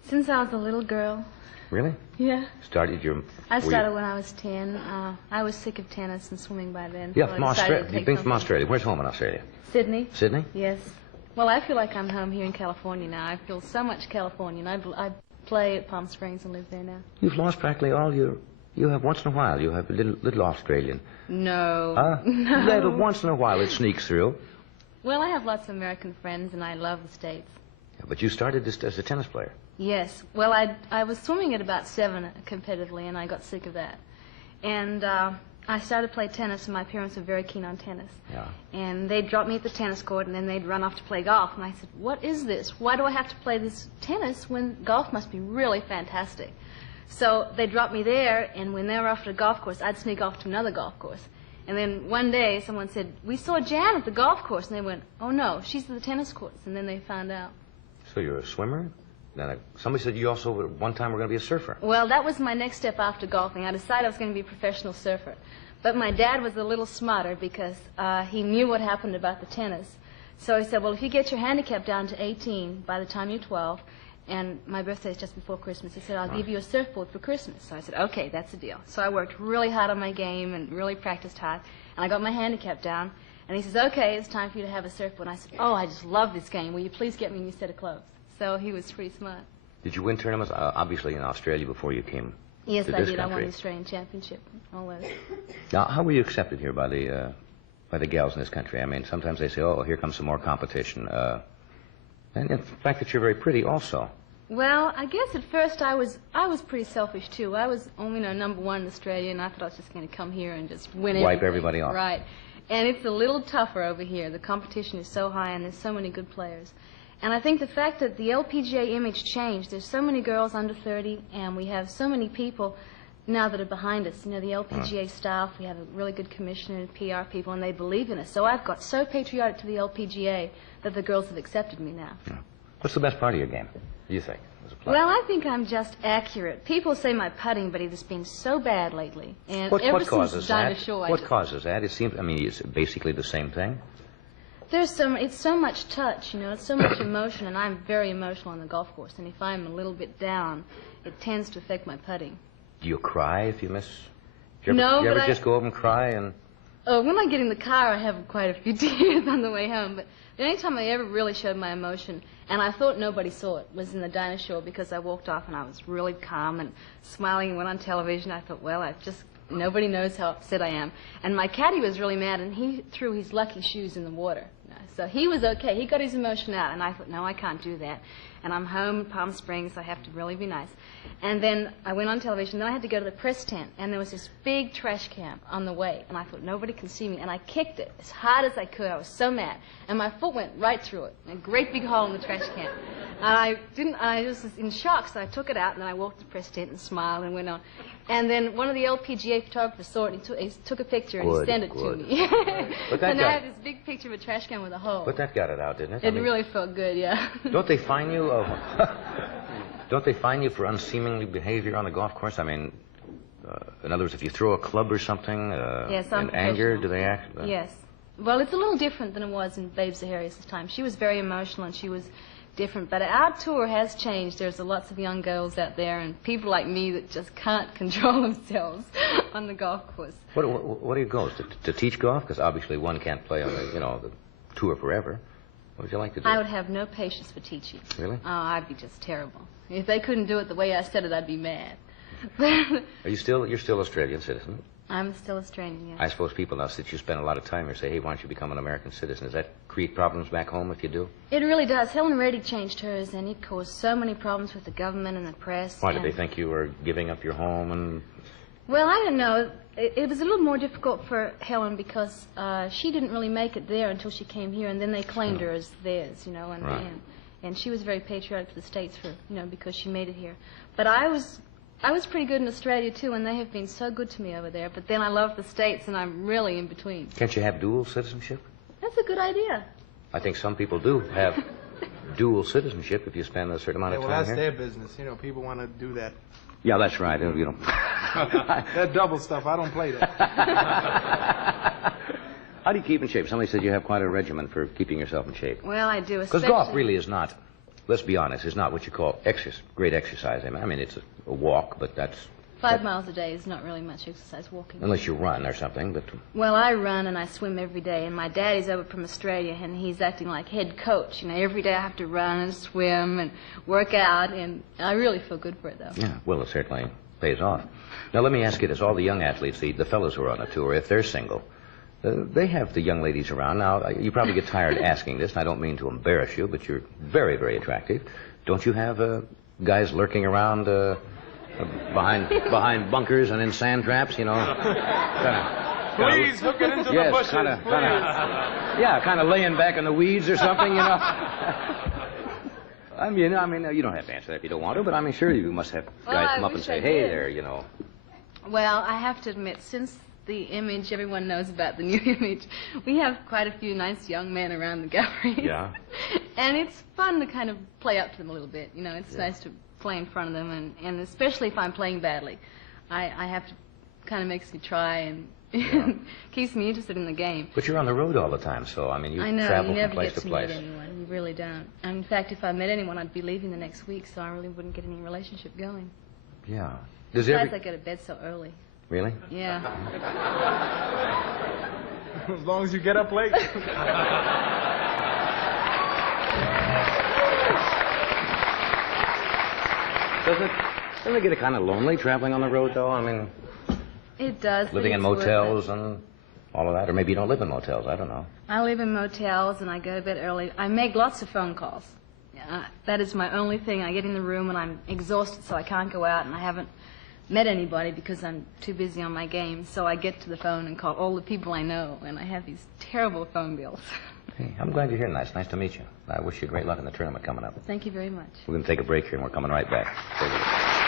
Since I was a little girl. Really? Yeah. I started when I was 10. I was sick of tennis and swimming by then. Yeah, so from I decided Australia. to take You've been from something. Australia. Where's home in Australia? Sydney. Sydney? Yes. Well, I feel like I'm home here in California now. I feel so much Californian. I play at Palm Springs and live there now. You've lost practically all your... You have once in a while. You have a little Australian. No. No. Little, once in a while it sneaks through. Well, I have lots of American friends, and I love the States. Yeah, but you started this as a tennis player. Yes. Well, I was swimming at about 7 competitively, and I got sick of that. And I started to play tennis, and my parents were very keen on tennis. Yeah. And they'd drop me at the tennis court, and then they'd run off to play golf. And I said, what is this? Why do I have to play this tennis when golf must be really fantastic? So they dropped me there, and when they were off at a golf course, I'd sneak off to another golf course. And then one day, someone said, we saw Jan at the golf course. And they went, oh, no, she's at the tennis courts. And then they found out. So you're a swimmer? Then somebody said you also, at one time, were going to be a surfer. Well, that was my next step after golfing. I decided I was going to be a professional surfer. But my dad was a little smarter because he knew what happened about the tennis. So he said, well, if you get your handicap down to 18 by the time you're 12, and my birthday is just before Christmas, he said, I'll give you a surfboard for Christmas. So I said, okay, that's a deal. So I worked really hard on my game and really practiced hard, and I got my handicap down. And he says, okay, it's time for you to have a surfboard. And I said, oh, I just love this game. Will you please get me a new set of clothes? So he was pretty smart. Did you win tournaments, obviously, in Australia before you came Yes, to I this did. I won country? the Australian Championship, all those. Now, how were you accepted here by the gals in this country? I mean, sometimes they say, oh, here comes some more competition. And the fact that you're very pretty also. Well, I guess at first I was pretty selfish, too. I was, number 1 in Australia, and I thought I was just going to come here and just win Wipe everything. everybody off. Right. And it's a little tougher over here. The competition is so high, and there's so many good players. And I think the fact that the LPGA image changed, there's so many girls under 30, and we have so many people now that are behind us. You know, the LPGA staff, we have a really good commissioner and PR people, and they believe in us. So I've got so patriotic to the LPGA that the girls have accepted me now. Yeah. What's the best part of your game, do you think? As a player? Well, I think I'm just accurate. People say my putting, but it has been so bad lately. And What ever causes since Dinah that? Shore, What causes that? It seems, I mean, it's basically the same thing. it's so much touch, you know, it's so much emotion, and I'm very emotional on the golf course. And if I'm a little bit down, it tends to affect my putting. Do you cry if you miss? Do you No, ever, but you ever just go over and cry and... Oh, when I get in the car, I have quite a few tears on the way home. But the only time I ever really showed my emotion, and I thought nobody saw it, was in the Dinah Shore, because I walked off and I was really calm and smiling and went on television. I thought, well, nobody knows how upset I am. And my caddy was really mad, and he threw his lucky shoes in the water. So he was okay. He got his emotion out, and I thought, no, I can't do that. And I'm home in Palm Springs, so I have to really be nice. And then I went on television. Then I had to go to the press tent, and there was this big trash can on the way. And I thought, nobody can see me. And I kicked it as hard as I could. I was so mad. And my foot went right through it, a great big hole in the trash can. And I was in shock, so I took it out, and then I walked to the press tent and smiled and went on. And then one of the LPGA photographers saw it, and he took a picture, and he sent it to me. But and I have this big picture of a trash can with a hole. But that got it out, didn't it? It really felt good, yeah. Don't they fine you? Don't they fine you for unseemly behavior on the golf course? I mean, in other words, if you throw a club or something yes, I'm in anger, do they act? Yes. Well, it's a little different than it was in Babe Zaharias' time. She was very emotional, and she was different. But our tour has changed. There's lots of young girls out there and people like me that just can't control themselves on the golf course. What are your goals? To teach golf? Because obviously one can't play on the tour forever. What would you like to do? I would have no patience for teaching. Really? Oh, I'd be just terrible. If they couldn't do it the way I said it, I'd be mad. You're still Australian citizen? I'm still Australian, yes. I suppose people now, since you spend a lot of time here, say, hey, why don't you become an American citizen? Does that create problems back home if you do? It really does. Helen Reddy changed hers, and it caused so many problems with the government and the press. Why, did they think you were giving up your home and... Well, I don't know. It was a little more difficult for Helen because she didn't really make it there until she came here, and then they claimed her as theirs, and she was very patriotic to the States because she made it here. But I was pretty good in Australia, too, and they have been so good to me over there. But then I love the States, and I'm really in between. Can't you have dual citizenship? That's a good idea. I think some people do have dual citizenship if you spend a certain amount of time that's here. their business. People want to do that. Yeah, that's right. That double stuff, I don't play that. How do you keep in shape? Somebody said you have quite a regimen for keeping yourself in shape. Well, I do. Because golf really is not, let's be honest, is not what you call great exercise. I mean, it's a walk, but that's... 5 miles a day is not really much exercise walking. Unless you run or something, but... Well, I run and I swim every day, and my daddy's over from Australia, and he's acting like head coach. Every day I have to run and swim and work out, and I really feel good for it, though. Yeah, well, it certainly pays off. Now, let me ask you this. All the young athletes, the fellows who are on the tour, if they're single, they have the young ladies around. Now, you probably get tired asking this, and I don't mean to embarrass you, but you're very, very attractive. Don't you have guys lurking around... behind bunkers and in sand traps, Please hook it into the bushes. Kind of laying back in the weeds or something, I mean, you don't have to answer that if you don't want to, but I mean, sure, you must have guys come up and say, hey there, Well, I have to admit, since the image, everyone knows about the new image, we have quite a few nice young men around the gallery. Yeah. And it's fun to kind of play up to them a little bit. It's nice to play in front of them, and especially if I'm playing badly. I have to, kind of makes me try and keeps me interested in the game. But you're on the road all the time, so, I mean, you travel from place to place. I know, you never get to meet anyone. You really don't. And in fact, if I met anyone, I'd be leaving the next week, so I really wouldn't get any relationship going. Yeah. Besides, I go to bed so early. Really? Yeah. As long as you get up late. Doesn't it get kind of lonely traveling on the road, though? I mean... It does. Living in motels and all of that? Or maybe you don't live in motels, I don't know. I live in motels, and I go to bed early. I make lots of phone calls. That is my only thing. I get in the room, and I'm exhausted, so I can't go out, and I haven't met anybody because I'm too busy on my game. So I get to the phone and call all the people I know, and I have these terrible phone bills. Hey, I'm glad you're here tonight. It's nice to meet you. I wish you great luck in the tournament coming up. Thank you very much. We're going to take a break here, and we're coming right back. Stay with us.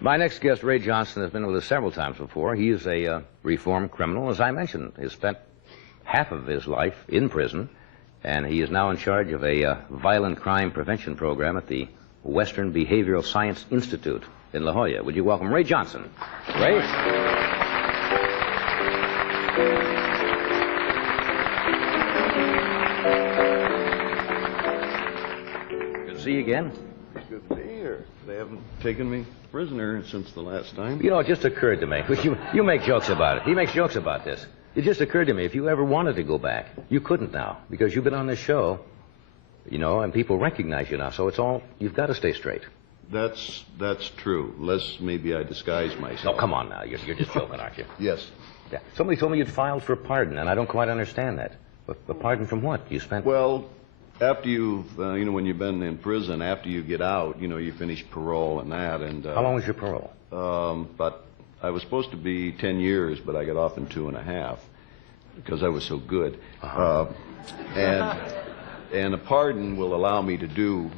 My next guest, Ray Johnson, has been with us several times before. He is a reformed criminal. As I mentioned, he spent half of his life in prison, and he is now in charge of a violent crime prevention program at the Western Behavioral Science Institute in La Jolla. Would you welcome Ray Johnson? Ray? Good to see you again. It's good to be here. They haven't taken me prisoner since the last time. You know, it just occurred to me. You make jokes about it. He makes jokes about this. It just occurred to me, if you ever wanted to go back, you couldn't now, because you've been on this show, you know, and people recognize you now. So it's all, you've got to stay straight. That's true. Unless maybe I disguise myself. Oh, come on now. You're just joking, aren't you? Yes. Yeah. Somebody told me you'd filed for pardon, and I don't quite understand that. But pardon from what? You spent... Well, after you've, you know, when you've been in prison, after you get out, you know, you finish parole and that, and... How long was your parole? But I was supposed to be 10 years, but I got off in 2.5 because I was so good. Uh-huh. And a pardon will allow me to do,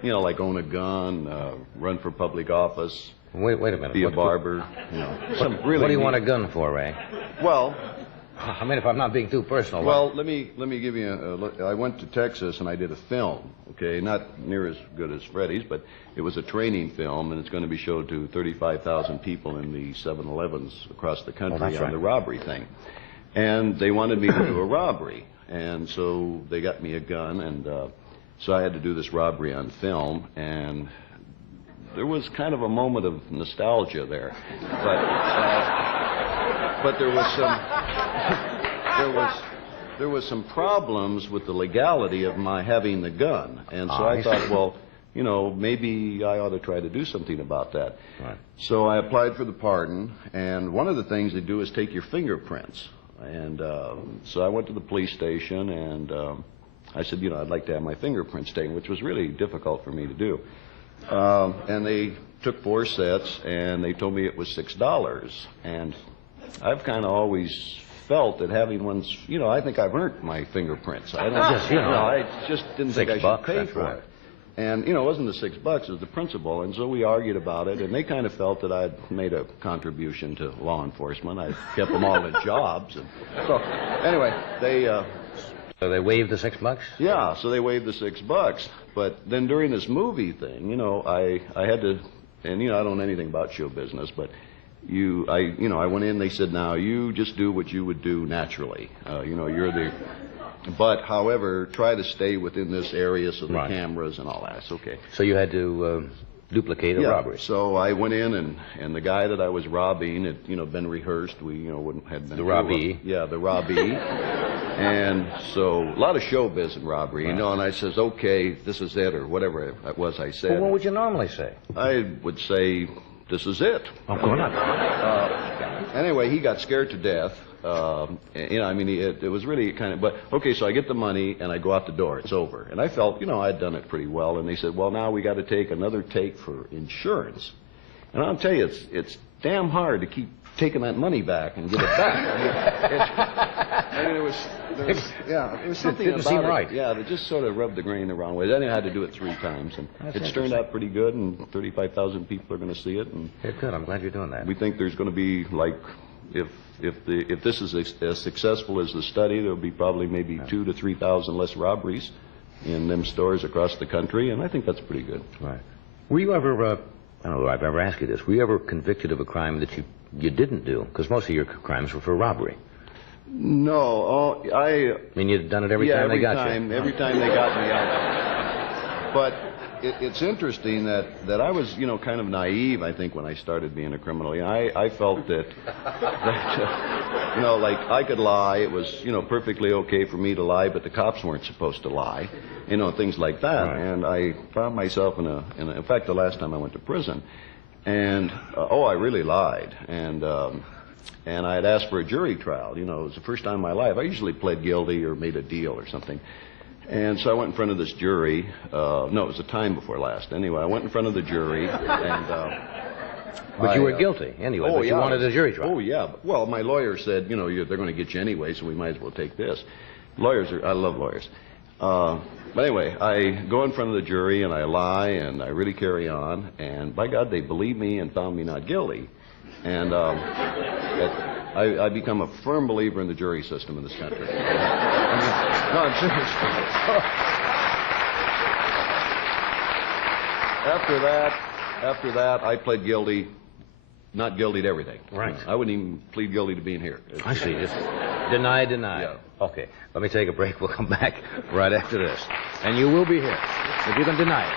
you know, like own a gun, run for public office. Wait a minute. Be a barber, you know. Some really what do you want a gun for, Ray? Well... I mean, if I'm not being too personal. Well, let me give you a look. I went to Texas and I did a film, okay? Not near as good as Freddie's, but it was a training film, and it's going to be showed to 35,000 people in the 7-Elevens across the country on the robbery thing. And they wanted me to do a robbery, and so they got me a gun, and so I had to do this robbery on film, and there was kind of a moment of nostalgia there. But there was some... There was some problems with the legality of my having the gun, and so I thought, well, you know, maybe I ought to try to do something about that. Right. So I applied for the pardon, and one of the things they do is take your fingerprints. And so I went to the police station, and I said, you know, I'd like to have my fingerprints taken, which was really difficult for me to do. And they took 4 sets, and they told me it was $6. And I've kind of always felt that having one's, you know, I think I've earned my fingerprints. I just didn't think I should pay for it. And, you know, it wasn't the $6, it was the principal. And so we argued about it, and they kind of felt that I'd made a contribution to law enforcement. I kept them all in jobs. And so, anyway, they... So they waived the $6? Yeah, so they waived the $6. But then during this movie thing, you know, I had to, and, you know, I don't know anything about show business, but I went in, they said, now, you just do what you would do naturally. You know, you're the... But, however, try to stay within this area so the cameras and all that. It's okay. So you had to duplicate a robbery. So I went in, and the guy that I was robbing had, you know, been rehearsed. We, you know, had been... The robbie. Yeah, the robbie. And so a lot of showbiz in robbery, you know, and I says, okay, this is it, or whatever it was I said. Well, what would you normally say? I would say, this is it. Oh, go on. Anyway, he got scared to death. You know, I mean, it was really kind of, but, okay, so I get the money, and I go out the door. It's over. And I felt, you know, I'd done it pretty well. And they said, well, now we got to take another take for insurance. And I'll tell you, it's damn hard to keep taking that money back and get it back. I mean, I mean, it was something didn't about seem it. right. Yeah, it just sort of rubbed the grain the wrong way. Then I had to do it 3 times, and it's turned out pretty good, and 35,000 people are going to see it. And Good. I'm glad you're doing that. we think there's going to be, like, if this is as successful as the study, there'll be probably maybe 2,000 to 3,000 less robberies in them stores across the country, and I think that's pretty good. Right. Were you ever, I don't know if I've ever asked you this, were you ever convicted of a crime that you didn't do? Because most of your crimes were for robbery. No, I mean, you'd done it every time they got you. Every time they got me out. But it's interesting that I was, kind of naive, I think, when I started being a criminal. I felt that like I could lie. It was, perfectly okay for me to lie, but the cops weren't supposed to lie. Things like that. Right. And I found myself in fact, the last time I went to prison, and, I really lied. And I had asked for a jury trial. It was the first time in my life. I usually pled guilty or made a deal or something. And so I went in front of this jury. No, it was the time before last. Anyway, I went in front of the jury, and... But you were guilty, anyway, but you wanted a jury trial. Oh, yeah. Well, my lawyer said, they're going to get you anyway, so we might as well take this. I love lawyers. But anyway, I go in front of the jury, and I lie, and I really carry on. And by God, they believed me and found me not guilty. And I become a firm believer in the jury system in this country. No, I'm serious. After that, I pled guilty, not guilty to everything. Right. I wouldn't even plead guilty to being here. I see. Just deny. Yeah. Okay, let me take a break. We'll come back right after this. And you will be here if you can deny it.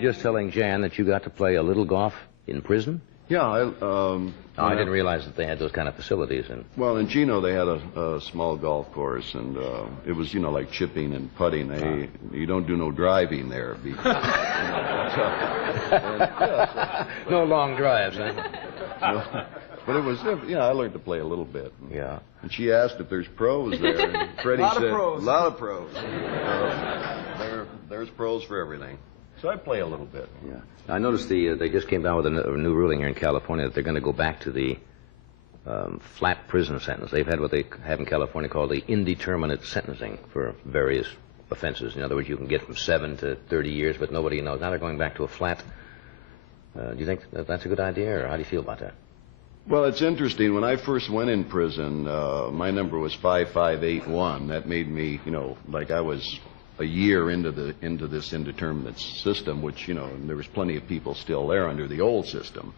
Just telling Jan that you got to play a little golf in prison? Yeah, I didn't realize that they had those kind of facilities. Well, in Chino, they had a small golf course, and it was, like chipping and putting. You don't do no driving there. No long drives, eh? No, but it was, I learned to play a little bit. Yeah. And she asked if there's pros there, and Freddie said, a lot of pros. There's pros for everything. So I play a little bit. Yeah. I noticed they just came down with a new ruling here in California that they're going to go back to the flat prison sentence. They've had what they have in California called the indeterminate sentencing for various offenses. In other words, you can get from 7 to 30 years, but nobody knows. Now they're going back to a flat. Do you think that's a good idea, or how do you feel about that? Well, it's interesting. When I first went in prison, my number was 5581. That made me, like I was a year into this indeterminate system, which, there was plenty of people still there under the old system.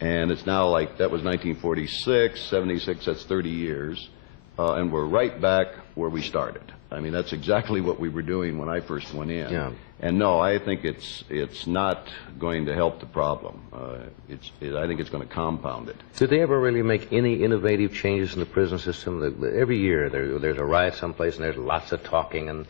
And it's now like, that was 1946, 76, that's 30 years. And we're right back where we started. I mean, that's exactly what we were doing when I first went in. Yeah. And no, I think it's not going to help the problem. I think it's going to compound it. Did they ever really make any innovative changes in the prison system? Every year there's a riot someplace, and there's lots of talking and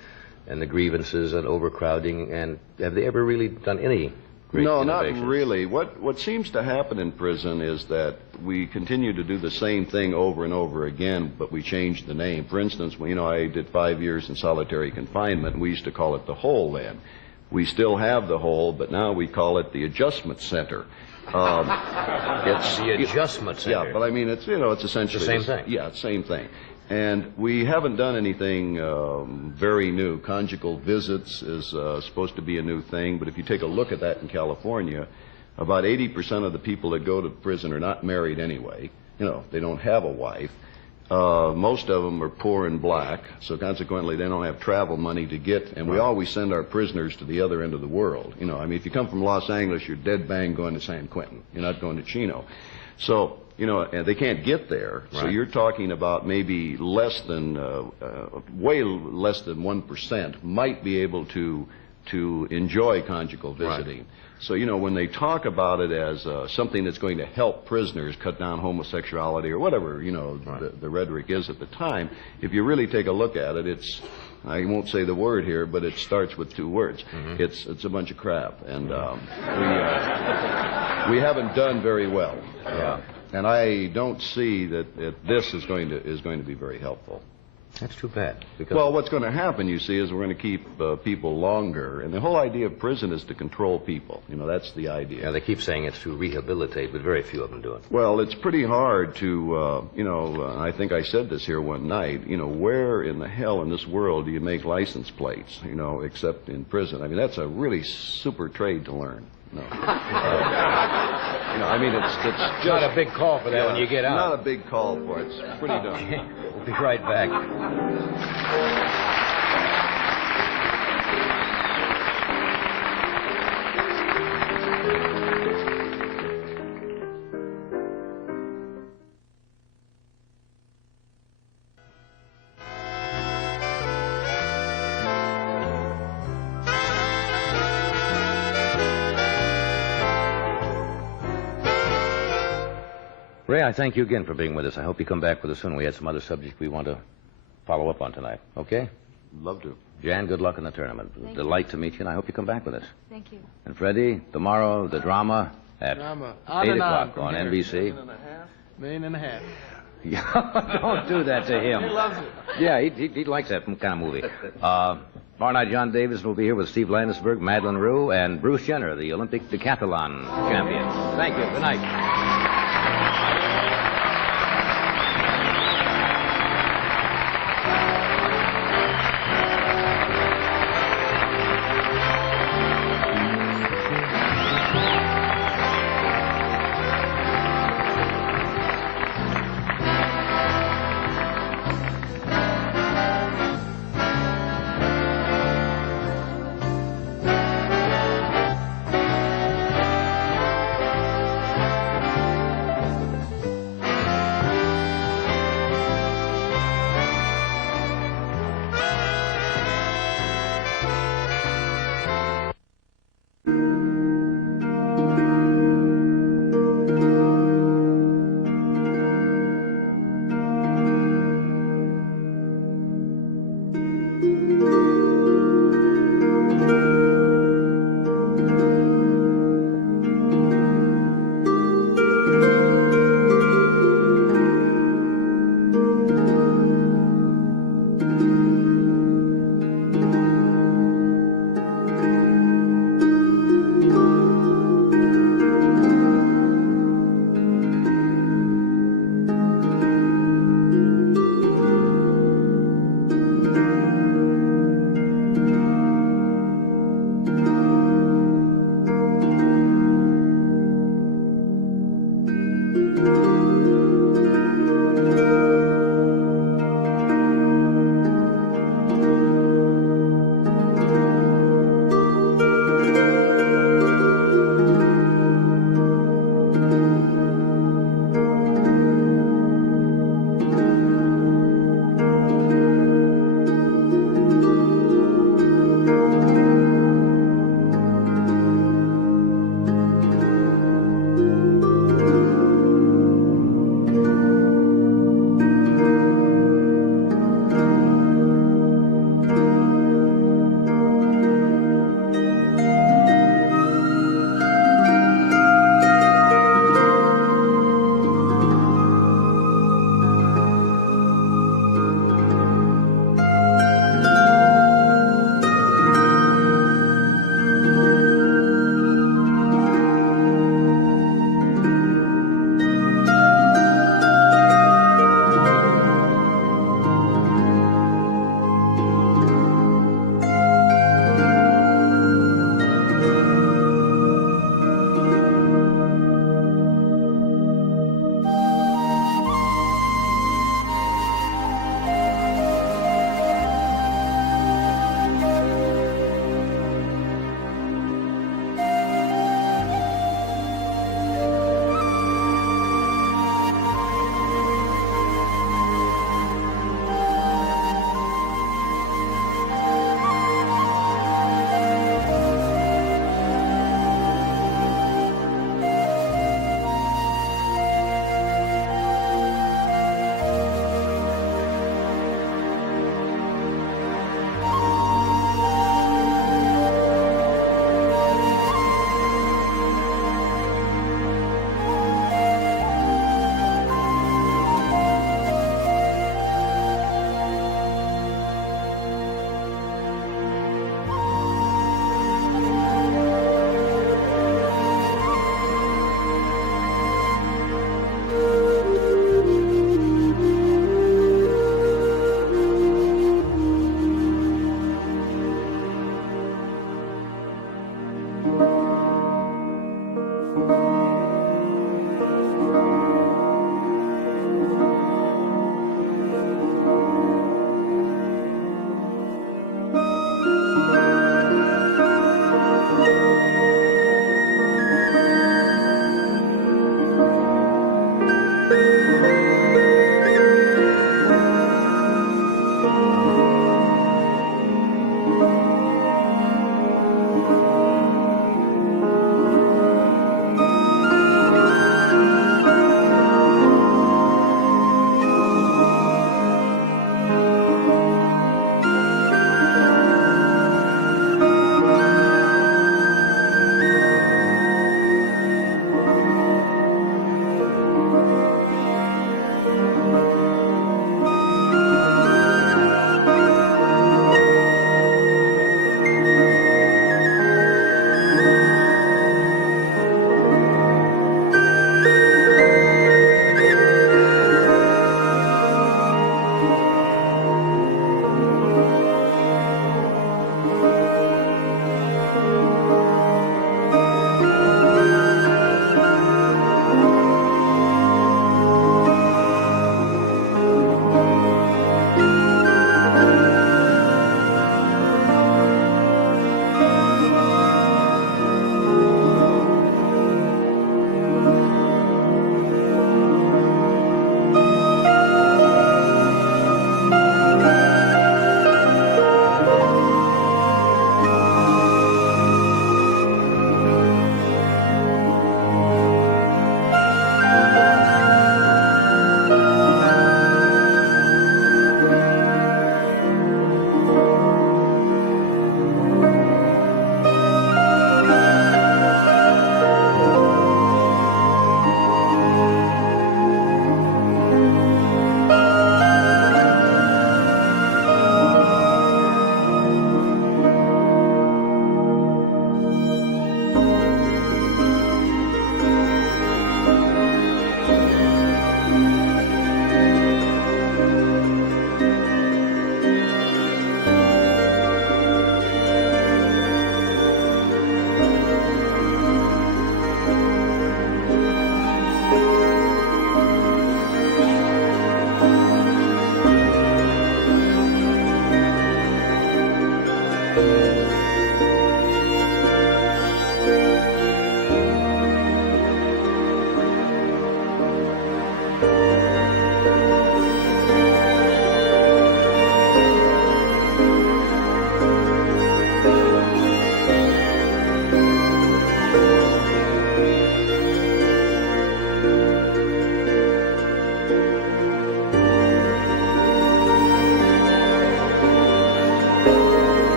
the grievances and overcrowding. And have they ever really done any great innovations? Not really. What seems to happen in prison is that we continue to do the same thing over and over again, but we change the name. For instance, I did 5 years in solitary confinement, and we used to call it the Hole then. We still have the Hole, but now we call it the Adjustment Center. It's the Adjustment Center. Yeah, but I mean, it's essentially the same thing. Yeah, it's the same thing. And we haven't done anything very new. Conjugal visits is supposed to be a new thing, but if you take a look at that in California, about 80% of the people that go to prison are not married anyway. You know, they don't have a wife. Most of them are poor and black, so consequently they don't have travel money to get, and we always send our prisoners to the other end of the world. You know, I mean, if you come from Los Angeles, you're dead bang going to San Quentin. You're not going to Chino. So, you know, and they can't get there. Right. So you're talking about maybe less than, way less than 1% might be able to enjoy conjugal visiting. Right. So, you know, when they talk about it as something that's going to help prisoners cut down homosexuality or whatever, you know, right. the rhetoric is at the time, if you really take a look at it, it's, I won't say the word here, but it starts with 2 words. Mm-hmm. It's a bunch of crap. And we haven't done very well. Yeah. And I don't see that this is going to be very helpful. That's too bad. Well, what's going to happen, you see, is we're going to keep people longer. And the whole idea of prison is to control people. You know, that's the idea. Yeah, they keep saying it's to rehabilitate, but very few of them do it. Well, it's pretty hard to, you know, I think I said this here one night, you know, where in the hell in this world do you make license plates, you know, except in prison? I mean, that's a really super trade to learn. No. You know, I mean, it's just not a big call for that when you get out. Not a big call for it. It's pretty dumb. We'll be right back. Ray, I thank you again for being with us. I hope you come back with us soon. We had some other subjects we want to follow up on tonight. Okay? Love to. Jan, good luck in the tournament. Delight to meet you, and I hope you come back with us. Thank you. And Freddie, tomorrow, the drama at 8 o'clock on NBC. $1.5 million. Don't do that to him. He loves it. Yeah, he likes that kind of movie. Tomorrow night, John Davis will be here with Steve Landisberg, Madeline Rue, and Bruce Jenner, the Olympic decathlon champion. Thank you. Good night.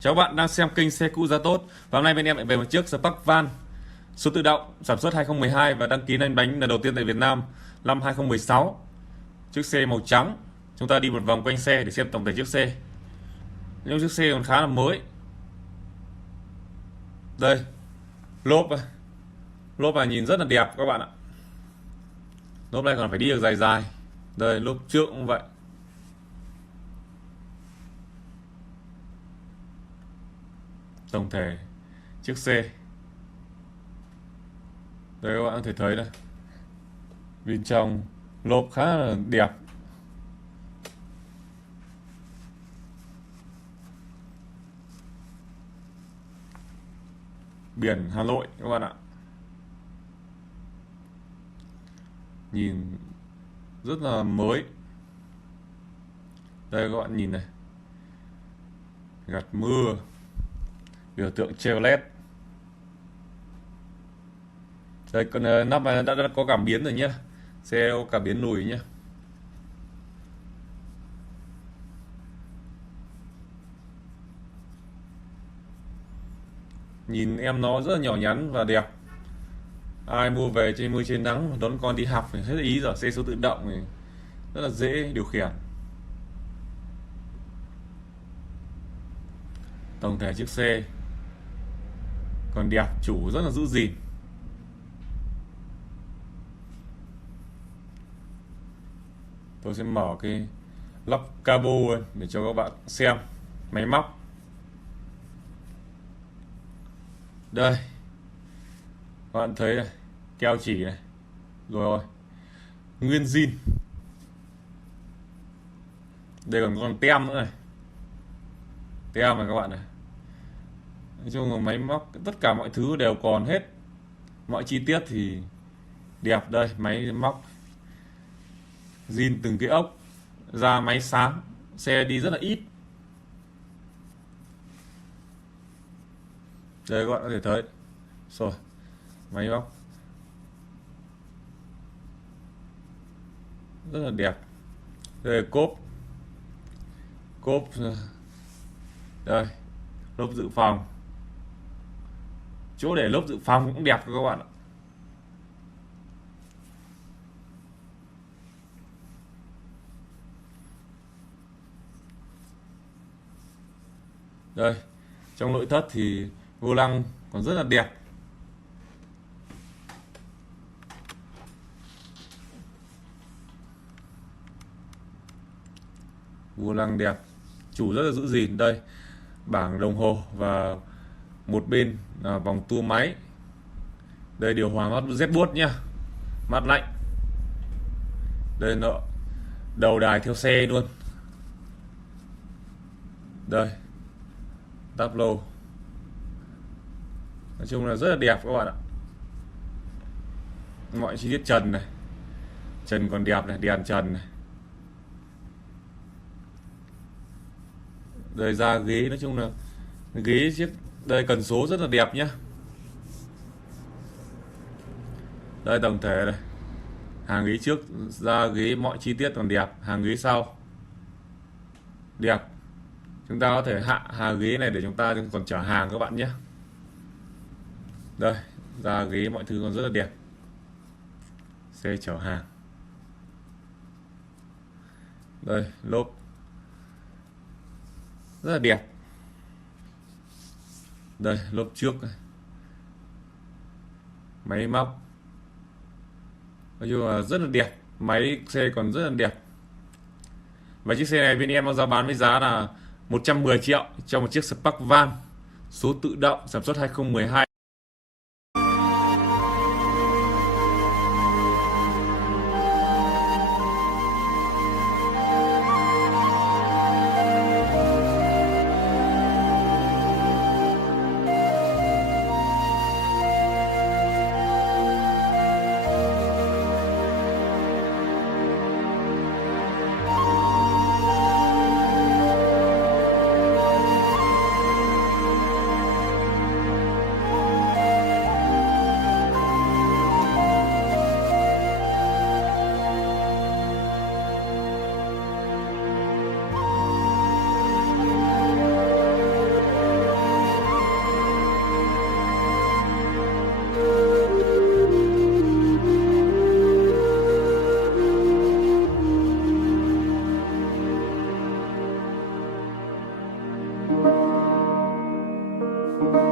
Chào các bạn đang xem kênh Xe Cũ Giá Tốt. Và hôm nay bên em lại về một chiếc Spark Van số tự động sản xuất 2012 và đăng ký lăn bánh lần đầu tiên tại Việt Nam năm 2016. Chiếc xe màu trắng. Chúng ta đi một vòng quanh xe để xem tổng thể chiếc xe. Những chiếc xe còn khá là mới. Đây, lốp này nhìn rất là đẹp các bạn ạ. Lốp này còn phải đi được dài dài. Đây, lốp trước cũng vậy. Tổng thể chiếc xe đây các bạn có thể thấy đây, bên trong lốp khá là đẹp. Biển Hà Nội các bạn ạ, nhìn rất là mới. Đây các bạn nhìn này, gạt mưa, biểu tượng Chevrolet. Đây, con nắp này đã có cảm biến rồi nhé, xe có cảm biến lùi nhé. Nhìn em nó rất là nhỏ nhắn và đẹp. Ai mua về trên mưa trên nắng đón con đi học thì hết ý rồi. Xe số tự động thì rất là dễ điều khiển. Tổng thể chiếc xe còn đẹp, chủ rất là giữ gìn. Tôi sẽ mở cái lắp cabo để cho các bạn xem máy móc. Đây, các bạn thấy này, keo chỉ này, rồi nguyên zin. Đây còn con tem nữa này, tem này các bạn này. Nói chung là máy móc tất cả mọi thứ đều còn hết, mọi chi tiết thì đẹp. Đây, máy móc zin từng cái ốc, ra máy sáng, xe đi rất là ít. Đây các bạn có thể thấy rồi, máy móc rất là đẹp. Đây là cốp đây, lốp dự phòng, chỗ để lốp dự phòng cũng đẹp các bạn ạ. Đây, trong nội thất thì vô lăng còn rất là đẹp. Vô lăng đẹp, chủ rất là giữ gìn. Đây, bảng đồng hồ và một bên là vòng tua máy. Đây, điều hòa mát rét buốt nhá, mát lạnh. Đây, nợ đầu đài theo xe luôn. Đây, táp lô, nói chung là rất là đẹp các bạn ạ. Mọi chi tiết trần này, trần còn đẹp này, đèn trần này. Đây, da ghế, nói chung là ghế chiếc đây cần số rất là đẹp nhá. Đây, tổng thể này, hàng ghế trước da ghế mọi chi tiết còn đẹp, hàng ghế sau đẹp. Chúng ta có thể hạ hàng ghế này để chúng ta còn chở hàng các bạn nhé. Đây, da ghế mọi thứ còn rất là đẹp. Xe chở hàng. Đây, lốp rất là đẹp. Đây, lốp trước này, máy móc nói chung là rất là đẹp. Máy xe còn rất là đẹp. Và chiếc xe này bên em giá bán với giá là 110 triệu cho một chiếc Spark Van số tự động sản xuất 2012. Thank